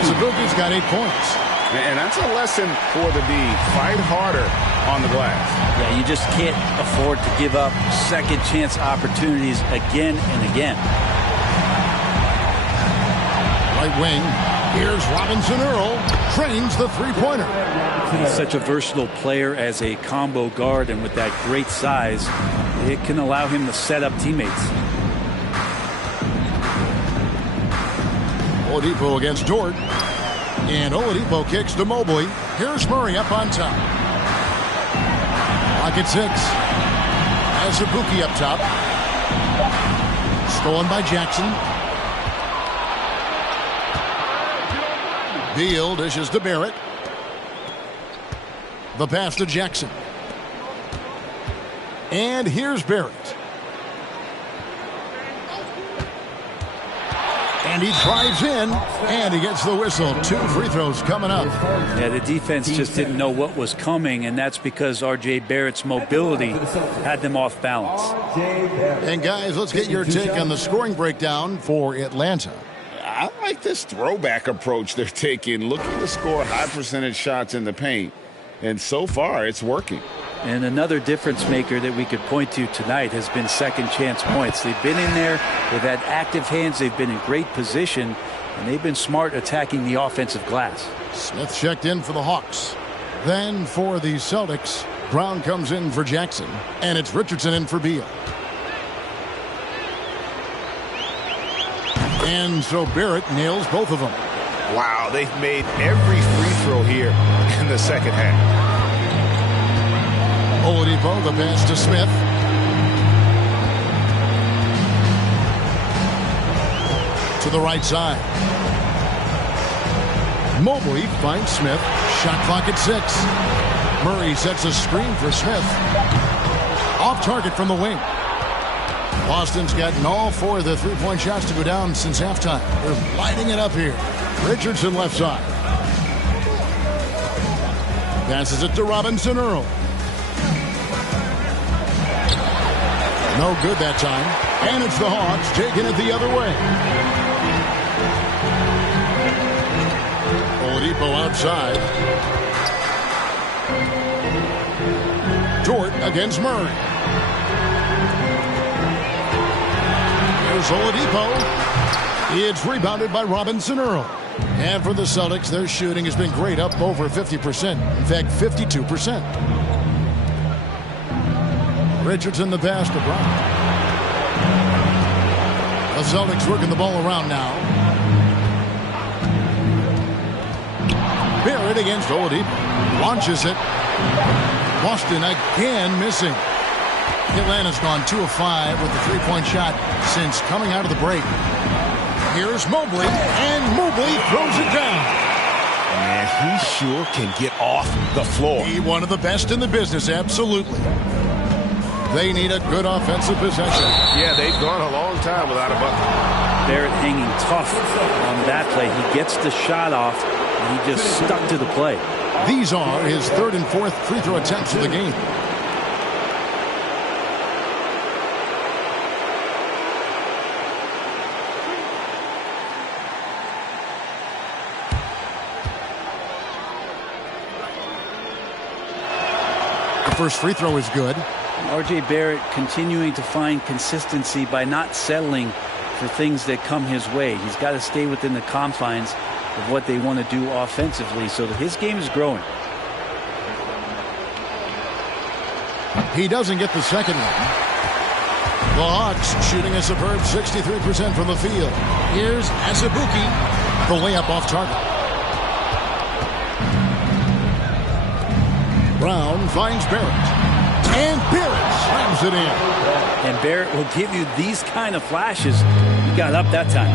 Azubuike's got 8 points. And that's a lesson for the D. Fight harder on the glass. Yeah, you just can't afford to give up second chance opportunities again and again. Right wing. Here's Robinson Earl. Trains the three-pointer. He's such a versatile player as a combo guard, and with that great size, it can allow him to set up teammates. Oladipo against Dort. And Oladipo kicks to Mobley. Here's Murray up on top. Pocket 6. Azubuike up top. Stolen by Jackson. Beal dishes to Barrett. The pass to Jackson. And here's Barrett. And he drives in, and he gets the whistle. 2 free throws coming up. Yeah, the defense just didn't know what was coming, and that's because R.J. Barrett's mobility had them off balance. And guys, let's get your take on the scoring breakdown for Atlanta. I like this throwback approach they're taking, looking to score high percentage shots in the paint. And so far, it's working. And another difference maker that we could point to tonight has been second chance points. They've been in there, they've had active hands, they've been in great position, and they've been smart attacking the offensive glass. Smith checked in for the Hawks. Then for the Celtics, Brown comes in for Jackson, and it's Richardson in for Beal. And so Barrett nails both of them. Wow, they've made every free throw here in the second half. Oladipo, the pass to Smith. To the right side. Mobley finds Smith. Shot clock at 6. Murray sets a screen for Smith. Off target from the wing. Boston's gotten all 4 of the three-point shots to go down since halftime. They're lighting it up here. Richardson left side. Passes it to Robinson Earl. No good that time. And it's the Hawks taking it the other way. Oladipo outside. Dort against Murray. Here's Oladipo. It's rebounded by Robinson Earl. And for the Celtics, their shooting has been great, up over 50%. In fact, 52%. Richardson the pass to Brown. The Celtics working the ball around now. Barrett against Oladipo. Launches it. Boston again missing. Atlanta's gone 2 of 5 with the three-point shot since coming out of the break. Here's Mobley, and Mobley throws it down. Man, he sure can get off the floor. He one of the best in the business, absolutely. They need a good offensive possession. Yeah, they've gone a long time without a bucket. Barrett hanging tough on that play. He gets the shot off, and he just stuck to the play. These are his 3rd and 4th free throw attempts of the game. The first free throw is good. R.J. Barrett continuing to find consistency by not settling for things that come his way. He's got to stay within the confines of what they want to do offensively, so that his game is growing. He doesn't get the second one. The Hawks shooting a superb 63% from the field. Here's Azubuike. The layup off target. Brown finds Barrett. And Barrett slams it in. And Barrett will give you these kind of flashes. He got up that time.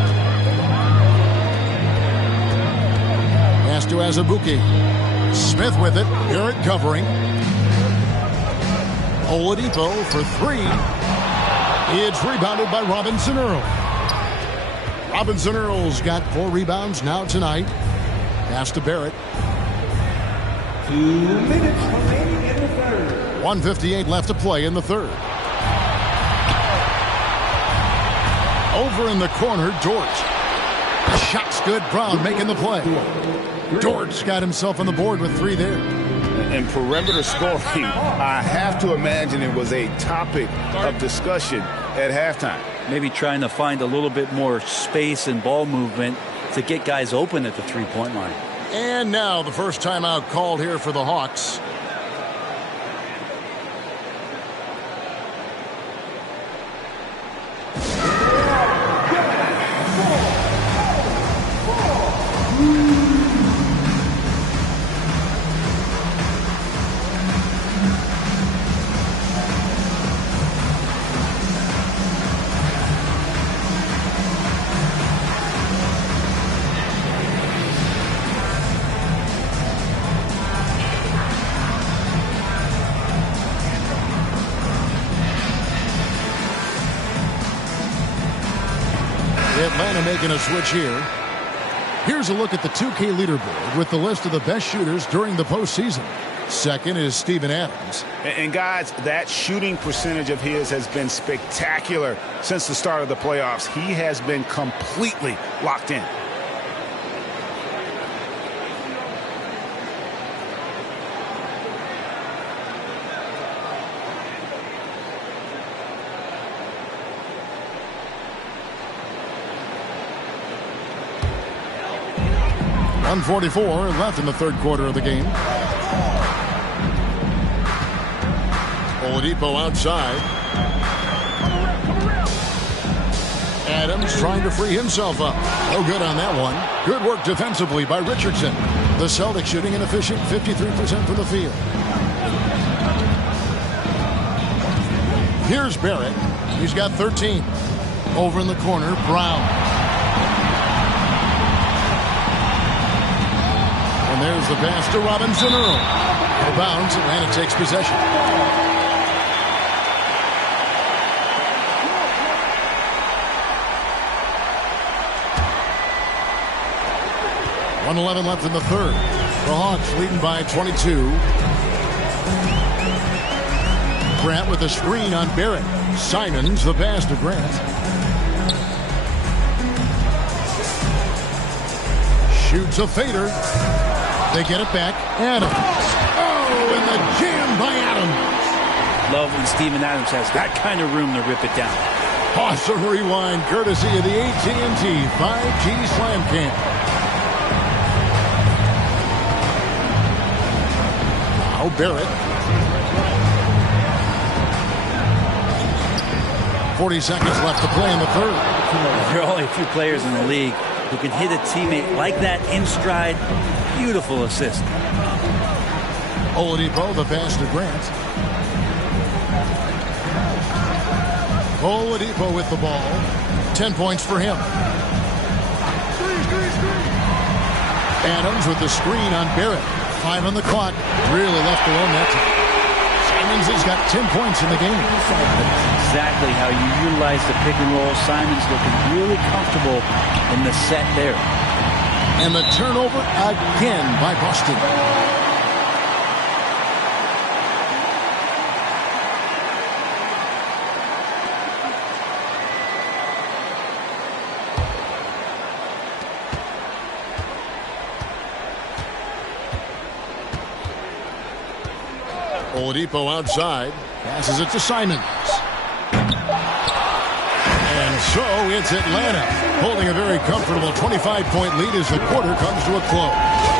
Pass to Azubuike. Smith with it. Barrett covering. Oladipo for 3. It's rebounded by Robinson Earl. Robinson Earl's got 4 rebounds now tonight. Pass to Barrett. 2 minutes remaining in the third. 1:58 left to play in the third. Over in the corner, Dort. Shot's good. Brown making the play. Dort's got himself on the board with 3 there. And perimeter scoring, I have to imagine it was a topic of discussion at halftime. Maybe trying to find a little bit more space and ball movement to get guys open at the three-point line. And now the first timeout called here for the Hawks. Atlanta making a switch here. Here's a look at the 2K leaderboard with the list of the best shooters during the postseason. Second is Steven Adams. And guys, that shooting percentage of his has been spectacular since the start of the playoffs. He has been completely locked in. .144 left in the third quarter of the game. Oladipo outside. Adams trying to free himself up. No good on that one. Good work defensively by Richardson. The Celtics shooting an efficient 53% from the field. Here's Barrett. He's got 13. Over in the corner, Brown. And there's the pass to Robinson Earl. Out of bounds, Atlanta takes possession. .111 left in the third. The Hawks leading by 22. Grant with a screen on Barrett. Simons the pass to Grant. Shoots a fader. They get it back. Adams. Oh, and the jam by Adams. Love when Steven Adams has that kind of room to rip it down. Awesome rewind courtesy of the AT&T 5G Slam Cam. Now Barrett. 40 seconds left to play in the third. There are only a few players in the league who can hit a teammate like that in stride. Beautiful assist. Oladipo, the pass to Grant. Oladipo with the ball. 10 points for him. Adams with the screen on Barrett. 5 on the clock. Really left alone that time. Simons has got 10 points in the game. Exactly how you utilize the pick and roll. Simons looking really comfortable in the set there. And the turnover again by Boston. Oladipo outside. Passes it to Simons. And so it's Atlanta holding a very comfortable 25-point lead as the quarter comes to a close.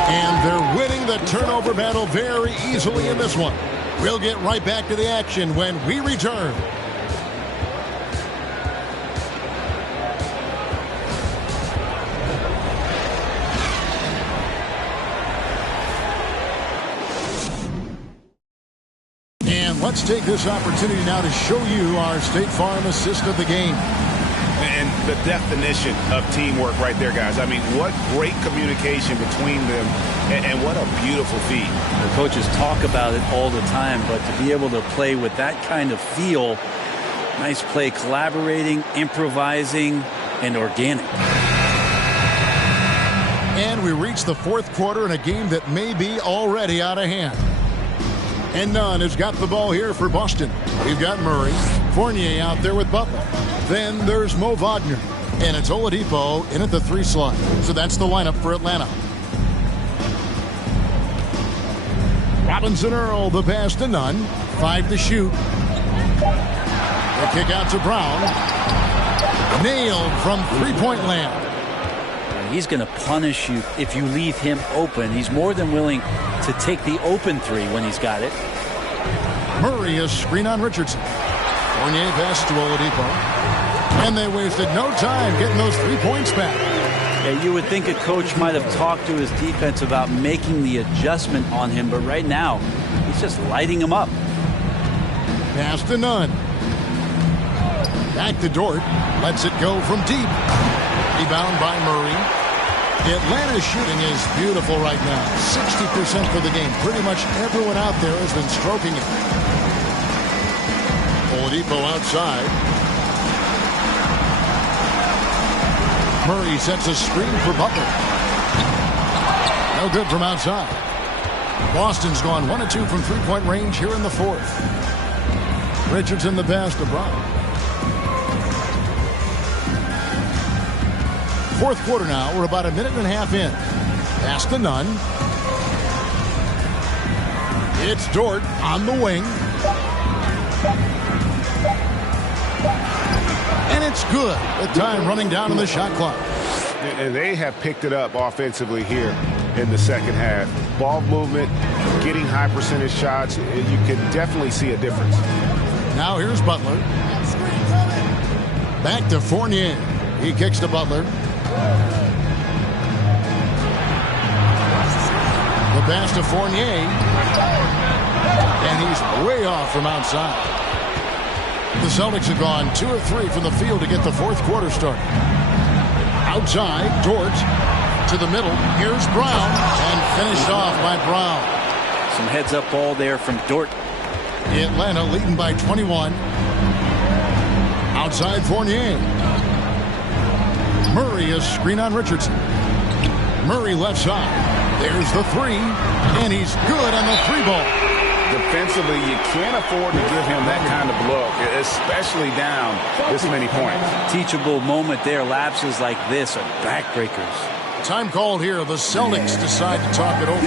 And they're winning the turnover battle very easily in this one. We'll get right back to the action when we return. Let's take this opportunity now to show you our State Farm assist of the game. And the definition of teamwork right there, guys. I mean, what great communication between them, and what a beautiful feat. The coaches talk about it all the time, but to be able to play with that kind of feel, nice play, collaborating, improvising, and organic. And we reach the fourth quarter in a game that may be already out of hand. And Nunn has got the ball here for Boston. We've got Murray. Fournier out there with Butler. Then there's Mo Wagner. And it's Oladipo in at the 3 slot. So that's the lineup for Atlanta. Robinson Earl, the pass to Nunn. 5 to shoot. The kick out to Brown. Nailed from three-point land. He's going to punish you if you leave him open. He's more than willing to take the open 3 when he's got it. Murray a screen on Richardson. Fournier passes to Oladipo. And they wasted no time getting those 3 points back. Yeah, you would think a coach might have talked to his defense about making the adjustment on him, but right now, he's just lighting him up. Pass to Nunn. Back to Dort. Lets it go from deep. Rebound by Murray. Atlanta's shooting is beautiful right now. 60% for the game. Pretty much everyone out there has been stroking it. Oladipo outside. Murray sets a screen for Butler. No good from outside. Boston's gone 1 of 2 from three-point range here in the fourth. Richardson the pass to Brown. Fourth quarter now. We're about a minute and a half in. Pass to Nunn. It's Dort on the wing. And it's good. The time running down on the shot clock. And they have picked it up offensively here in the second half. Ball movement, getting high percentage shots. You can definitely see a difference. Now here's Butler. Back to Fournier. He kicks to Butler. The pass to Fournier. And he's way off from outside. The Celtics have gone 2 of 3 from the field to get the fourth quarter started. Outside, Dort to the middle. Here's Brown. And finished off by Brown. Some heads-up ball there from Dort. Atlanta leading by 21. Outside Fournier. Murray a screen on Richardson. Murray left side. There's the 3. And he's good on the 3-ball. Defensively, you can't afford to give him that kind of look, especially down this many points. Teachable moment there. Lapses like this are backbreakers. Time called here. The Celtics decide to talk it over.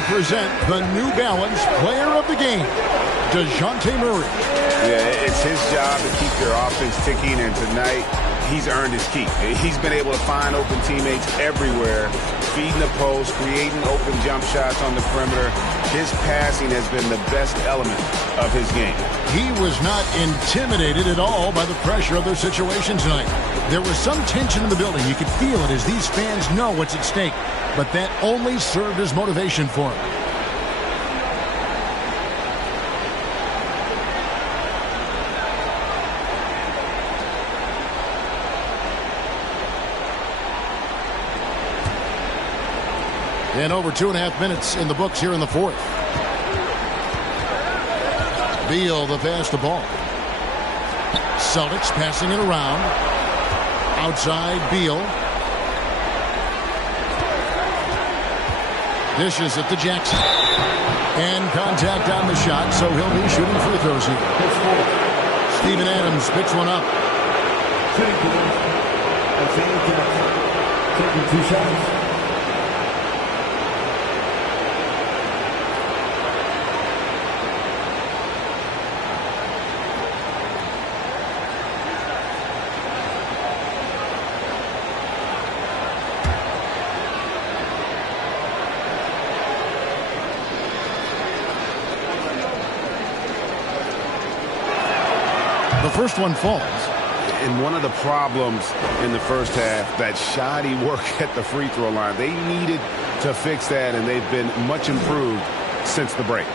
to present the New Balance Player of the Game, DeJounte Murray. Yeah, it's his job to keep their offense ticking, and tonight he's earned his keep. He's been able to find open teammates everywhere, feeding the post, creating open jump shots on the perimeter. His passing has been the best element of his game. He was not intimidated at all by the pressure of their situation tonight. There was some tension in the building. You could feel it as these fans know what's at stake, but that only served as motivation for him. And over 2.5 minutes in the books here in the fourth. Beal the pass to ball. Celtics passing it around. Outside Beal. Dishes it to Jackson. And contact on the shot, so he'll be shooting free throws here. Steven Adams picks one up. Taking 2 shots. The first one falls. And one of the problems in the first half, that shoddy work at the free throw line. They needed to fix that, and they've been much improved since the break.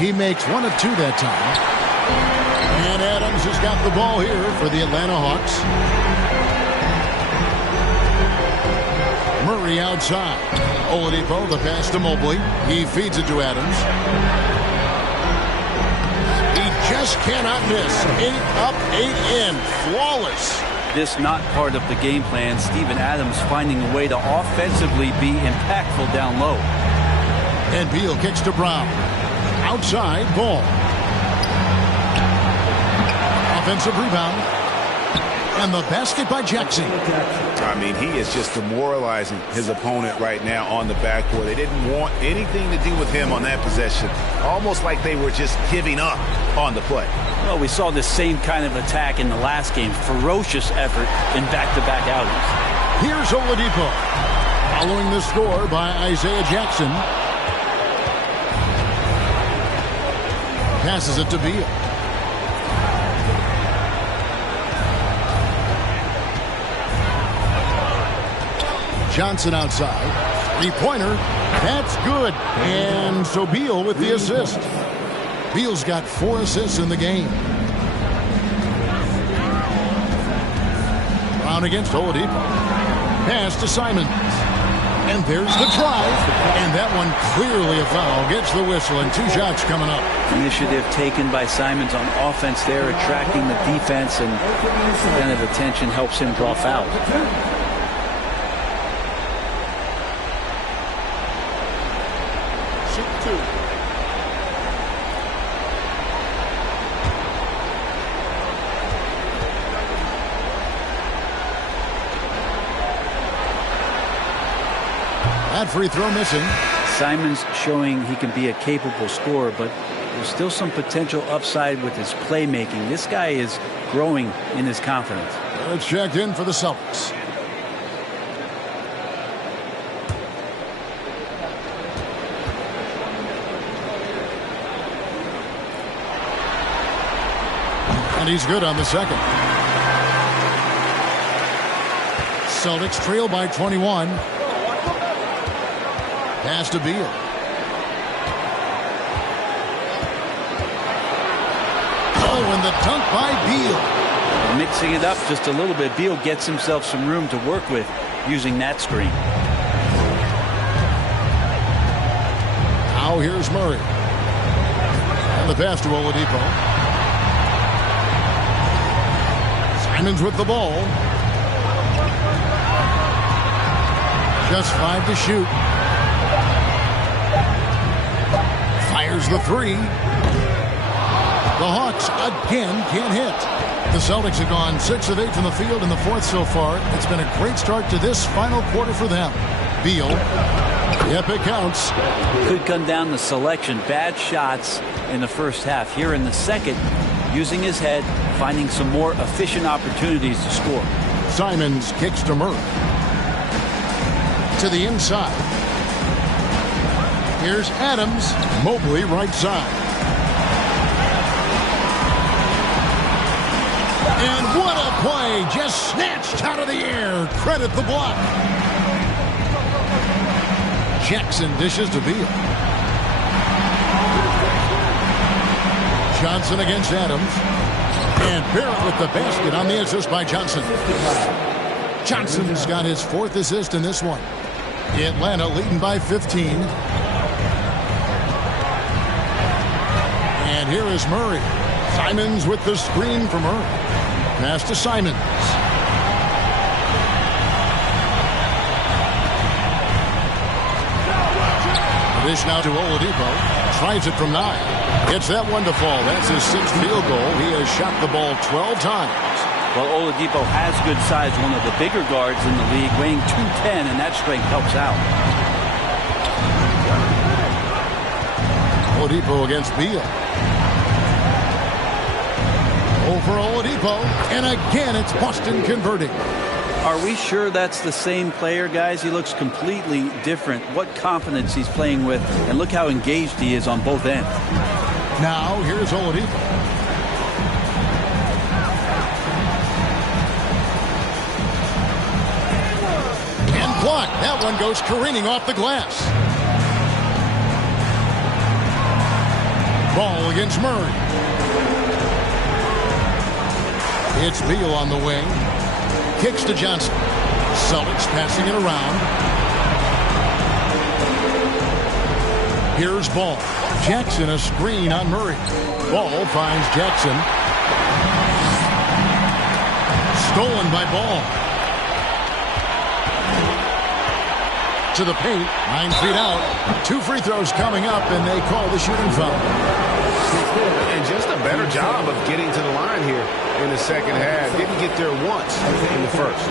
He makes 1 of 2 that time. And Adams has got the ball here for the Atlanta Hawks. Murray outside. Oladipo, the pass to Mobley. He feeds it to Adams. He just cannot miss. 8 up, 8 in. Flawless. This not part of the game plan. Steven Adams finding a way to offensively be impactful down low. And Beal kicks to Brown. Outside, ball. Offensive rebound. And the basket by Jackson. I mean, he is just demoralizing his opponent right now on the backcourt. They didn't want anything to do with him on that possession. Almost like they were just giving up on the play. Well, we saw this same kind of attack in the last game. Ferocious effort in back-to-back outings. Here's Oladipo. Following the score by Isaiah Jackson. Passes it to Beal. Johnson outside. 3-pointer. That's good. And so Beal with the assist. Beal's got 4 assists in the game. Brown against Oladipo. Pass to Simons. And there's the drive. And that one clearly a foul. Gets the whistle, and 2 shots coming up. Initiative taken by Simons on offense there, attracting the defense, and kind of attention helps him draw fouls. That free throw missing. Simons showing he can be a capable scorer, but there's still some potential upside with his playmaking. This guy is growing in his confidence. It's checked in for the Celtics. And he's good on the second. Celtics trail by 21. Pass to Beal. Oh, and the dunk by Beal. Mixing it up just a little bit. Beal gets himself some room to work with using that screen. Now here's Murray. And the pass to Oladipo. Simons with the ball. Just 5 to shoot. the three. The Hawks again can't hit. The Celtics have gone 6 of 8 from the field in the fourth so far. It's been a great start to this final quarter for them. Beal. Yep, it counts. Could come down to selection. Bad shots in the first half. Here in the second, using his head, finding some more efficient opportunities to score. Simons kicks to Murray. To the inside. Here's Adams. Mobley right side. And what a play. Just snatched out of the air. Credit the block. Jackson dishes to Beal. Johnson against Adams. And Barrett with the basket on the assist by Johnson. Johnson's got his 4th assist in this one. Atlanta leading by 15. And here is Murray. Simons with the screen for Murray. Pass to Simons. Dish now to Oladipo. Tries it from 9. Gets that one to fall. That's his 6th field goal. He has shot the ball 12 times. Well, Oladipo has good size, one of the bigger guards in the league, weighing 210, and that strength helps out. Oladipo against Beal. Over Oladipo, and again it's Boston converting. Are we sure that's the same player, guys? He looks completely different. What confidence he's playing with, and look how engaged he is on both ends. Now, here's Oladipo. And blocked. That one goes careening off the glass. Ball against Murray. It's Beal on the wing. Kicks to Johnson. Celtics passing it around. Here's Ball. Jackson a screen on Murray. Ball finds Jackson. Stolen by Ball. To the paint. 9 feet out. 2 free throws coming up, and they call the shooting foul. And just a better job of getting to the line here in the second half. Didn't get there once in the first.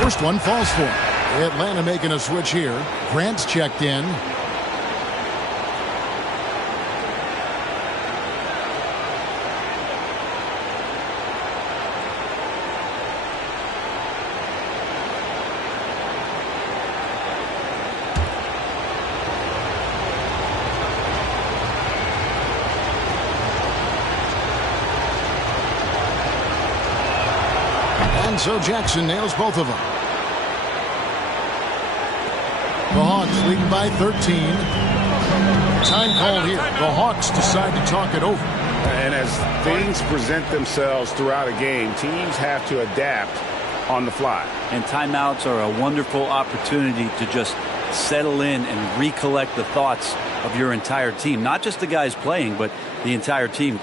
First one falls for him. Atlanta making a switch here. Grant's checked in. And so Jackson nails both of them. The Hawks leading by 13. Time called here. The Hawks decide to talk it over. And as things present themselves throughout a game, teams have to adapt on the fly. And timeouts are a wonderful opportunity to just settle in and recollect the thoughts of your entire team. Not just the guys playing, but the entire team.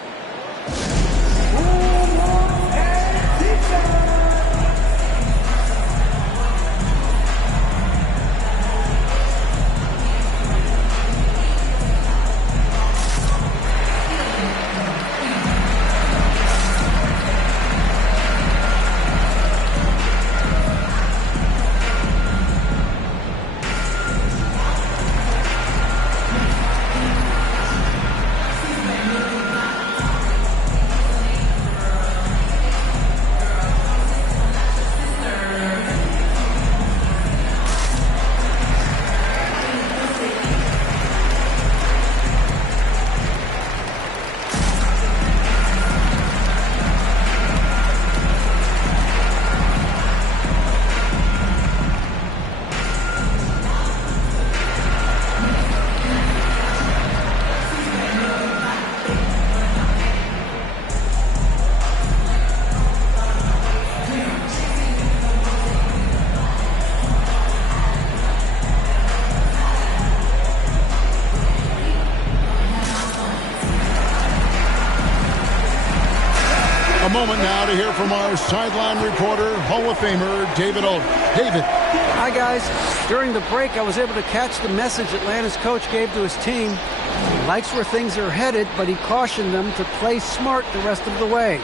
A moment now to hear from our sideline reporter, Hall of Famer David Oldham. David. Hi, guys. During the break, I was able to catch the message Atlanta's coach gave to his team. He likes where things are headed, but he cautioned them to play smart the rest of the way.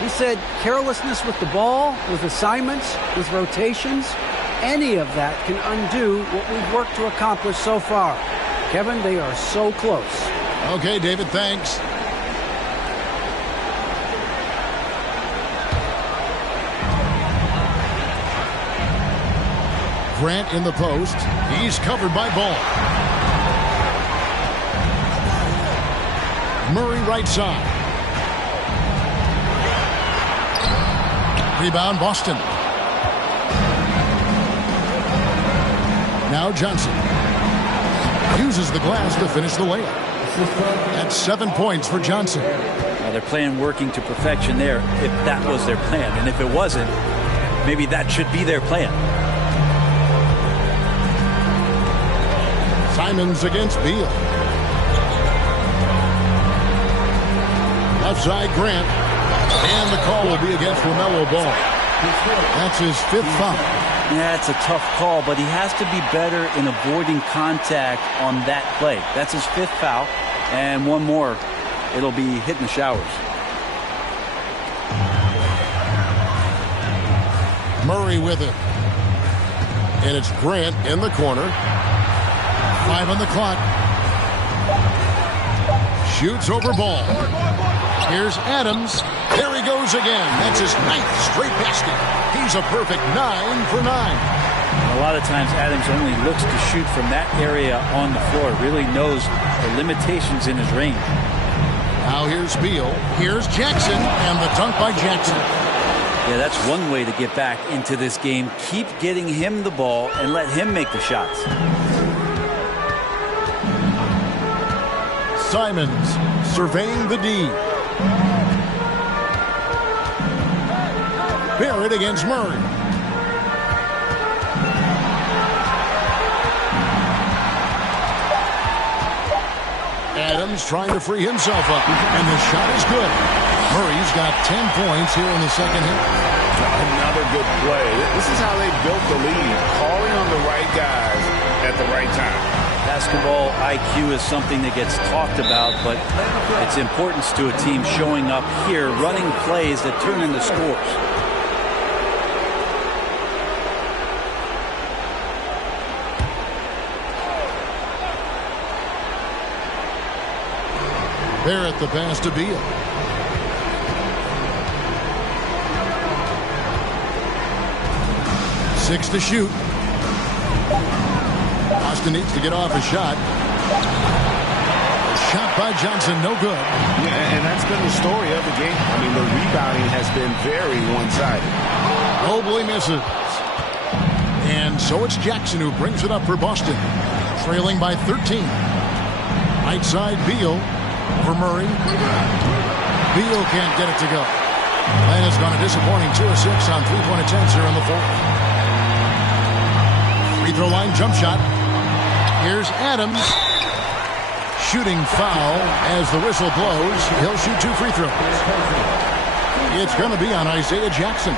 He said carelessness with the ball, with assignments, with rotations, any of that can undo what we've worked to accomplish so far. Kevin, they are so close. Okay, David, thanks. Grant in the post. He's covered by Ball. Murray right side. Rebound Boston. Now Johnson. Uses the glass to finish the layup. That's 7 points for Johnson. They're playing working to perfection there if that was their plan. And if it wasn't, maybe that should be their plan. Simons against Beal. Left side Grant. And the call will be against LaMelo Ball. That's his 5th foul. Yeah, it's a tough call, but he has to be better in avoiding contact on that play. That's his 5th foul. And one more, it'll be hitting the showers. Murray with it. And it's Grant in the corner. 5 on the clock. Shoots over Ball. Here's Adams. There he goes again. That's his 9th straight basket. He's a perfect 9 for 9. A lot of times Adams only looks to shoot from that area on the floor. Really knows the limitations in his range. Now here's Beal. Here's Jackson. And the dunk by Jackson. Yeah, that's one way to get back into this game. Keep getting him the ball and let him make the shots. Simons surveying the D. Barrett against Murray. Adams trying to free himself up. And the shot is good. Murray's got 10 points here in the second half. Another good play. This is how they built the lead. Calling on the right guys at the right time. Basketball IQ is something that gets talked about, but its importance to a team showing up here, running plays that turn into scores. Barrett the pass to Beal. Six to shoot. Boston needs to get off a shot. A shot by Johnson, no good. Yeah, and that's been the story of the game. I mean, the rebounding has been very one-sided. Mobley misses. And so it's Jackson who brings it up for Boston. Trailing by 13. Right side, Beal for Murray. Beal can't get it to go. Atlanta's gone a disappointing 2 of 6 on 3-point attempts here in the 4th. Free throw line jump shot. Here's Adams. Shooting foul as the whistle blows. He'll shoot 2 free throws. It's going to be on Isaiah Jackson.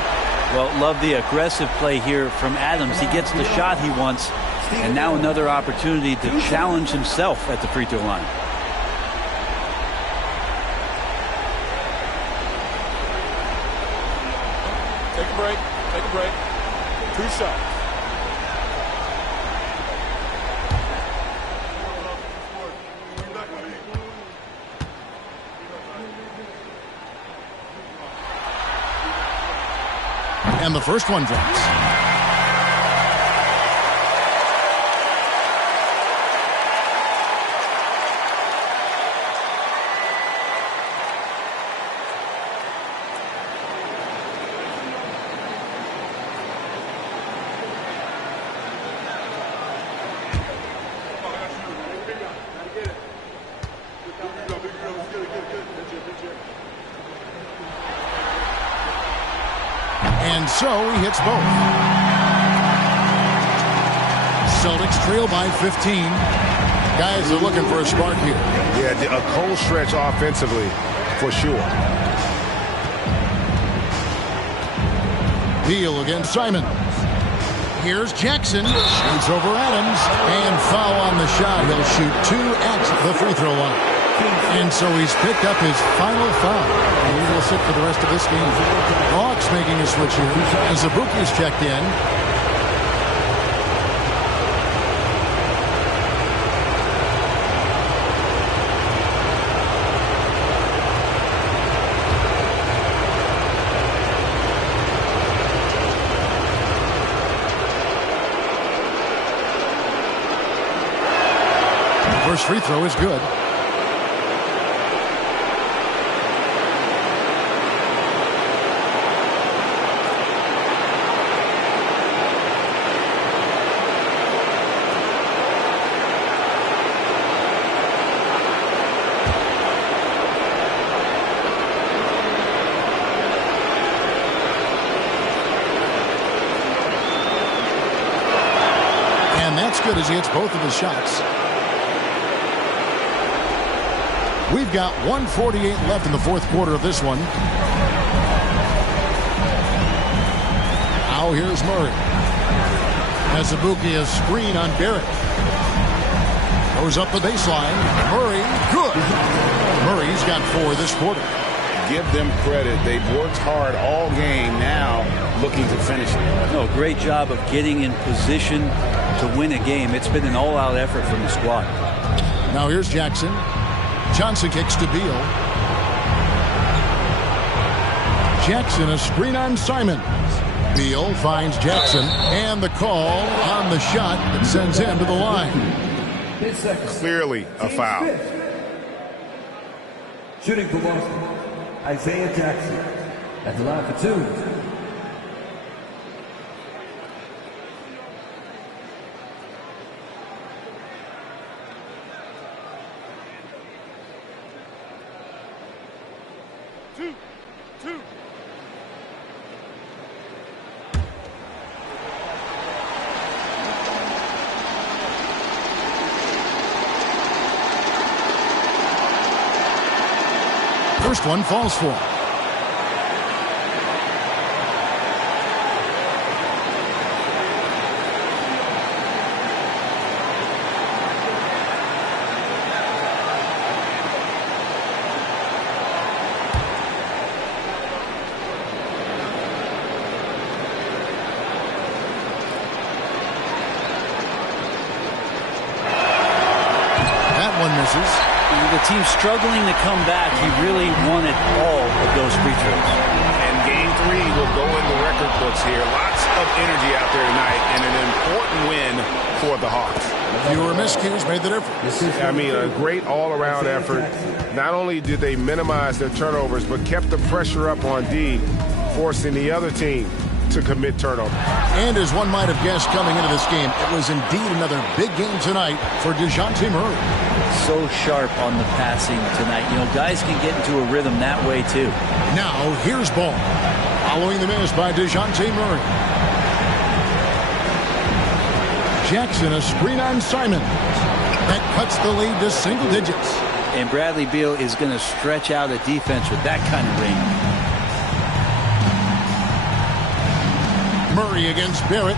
Well, love the aggressive play here from Adams. He gets the shot he wants, and now another opportunity to challenge himself at the free throw line. Take a break. Take a break. 2 shots. And the first one drops. And so he hits both. Celtics trail by 15. Guys are looking for a spark here. Yeah, a cold stretch offensively for sure. Beal against Simon. Here's Jackson. Shoots over Adams. And foul on the shot. He'll shoot 2 at the free throw line. And so he's picked up his final foul. And he will sit for the rest of this game. Hawks making a switch here. As Zabuki's checked in. First free throw is good. And that's good as he hits both of his shots. We've got 1:48 left in the fourth quarter of this one. Now here's Murray. As Zabuki a screen on Barrett. Goes up the baseline. Murray, good. Murray's got 4 this quarter. Give them credit. They've worked hard all game, now looking to finish it. No, great job of getting in position to win a game. It's been an all-out effort from the squad. Now here's Jackson. Johnson kicks to Beal. Jackson, a screen on Simon. Beal finds Jackson, and the call on the shot that sends him to the line. Clearly a foul. Shooting for Boston, Isaiah Jackson. At the line for 2. First one falls for him. That one misses. The team struggling to come back. He really wanted all of those free throws. And game 3 will go in the record books here. Lots of energy out there tonight, and an important win for the Hawks. Fewer miscues made the difference. I mean, a great all-around effort. Not only did they minimize their turnovers, but kept the pressure up on D, forcing the other team to commit turnovers. And as one might have guessed coming into this game, it was indeed another big game tonight for DeJounte Murray. So sharp on the passing tonight. You know, guys can get into a rhythm that way too. Now, here's Ball. Following the miss by DeJounte Murray. Jackson, a screen on Simon. That cuts the lead to single digits. And Bradley Beal is going to stretch out a defense with that kind of range. Murray against Barrett.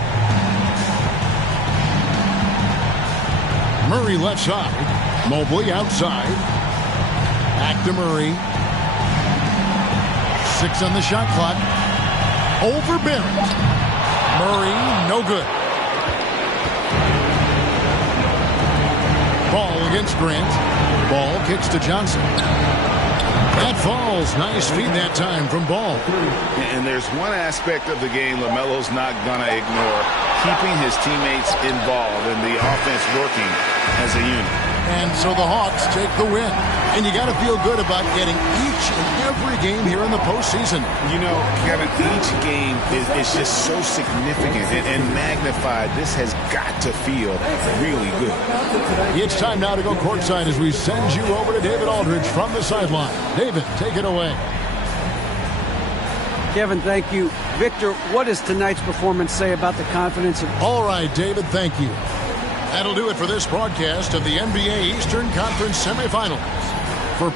Murray left side. Mobley outside. Back to Murray. 6 on the shot clock. Over Barrett. Murray, no good. Ball against Grant. Ball kicks to Johnson. That falls. Nice feed that time from Ball. And there's one aspect of the game LaMelo's not going to ignore. Keeping his teammates involved and the offense working as a unit. And so the Hawks take the win. And you got to feel good about getting each and every game here in the postseason. You know, Kevin, each game is just so significant and magnified. This has got to feel really good. It's time now to go courtside as we send you over to David Aldridge from the sideline. David, take it away. Kevin, thank you. Victor, what does tonight's performance say about the confidence of... All right, David, thank you. That'll do it for this broadcast of the NBA Eastern Conference semifinals. For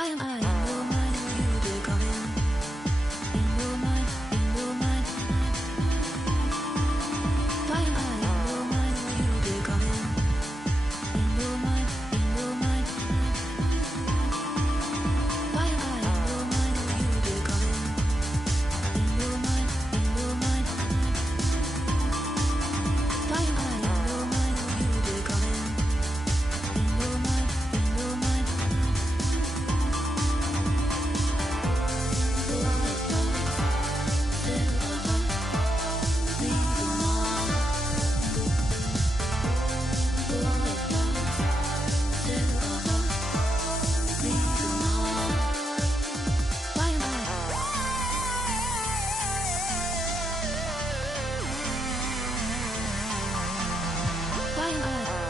Why am I in your mind when you be coming? In your mind, in your mind. Why am I in your mind when you be coming? In your mind, in your mind. Why am I in your mind when you be coming? In your mind, in your mind. Why am I in your mind when you be coming? In your mind, in your mind. Why am I?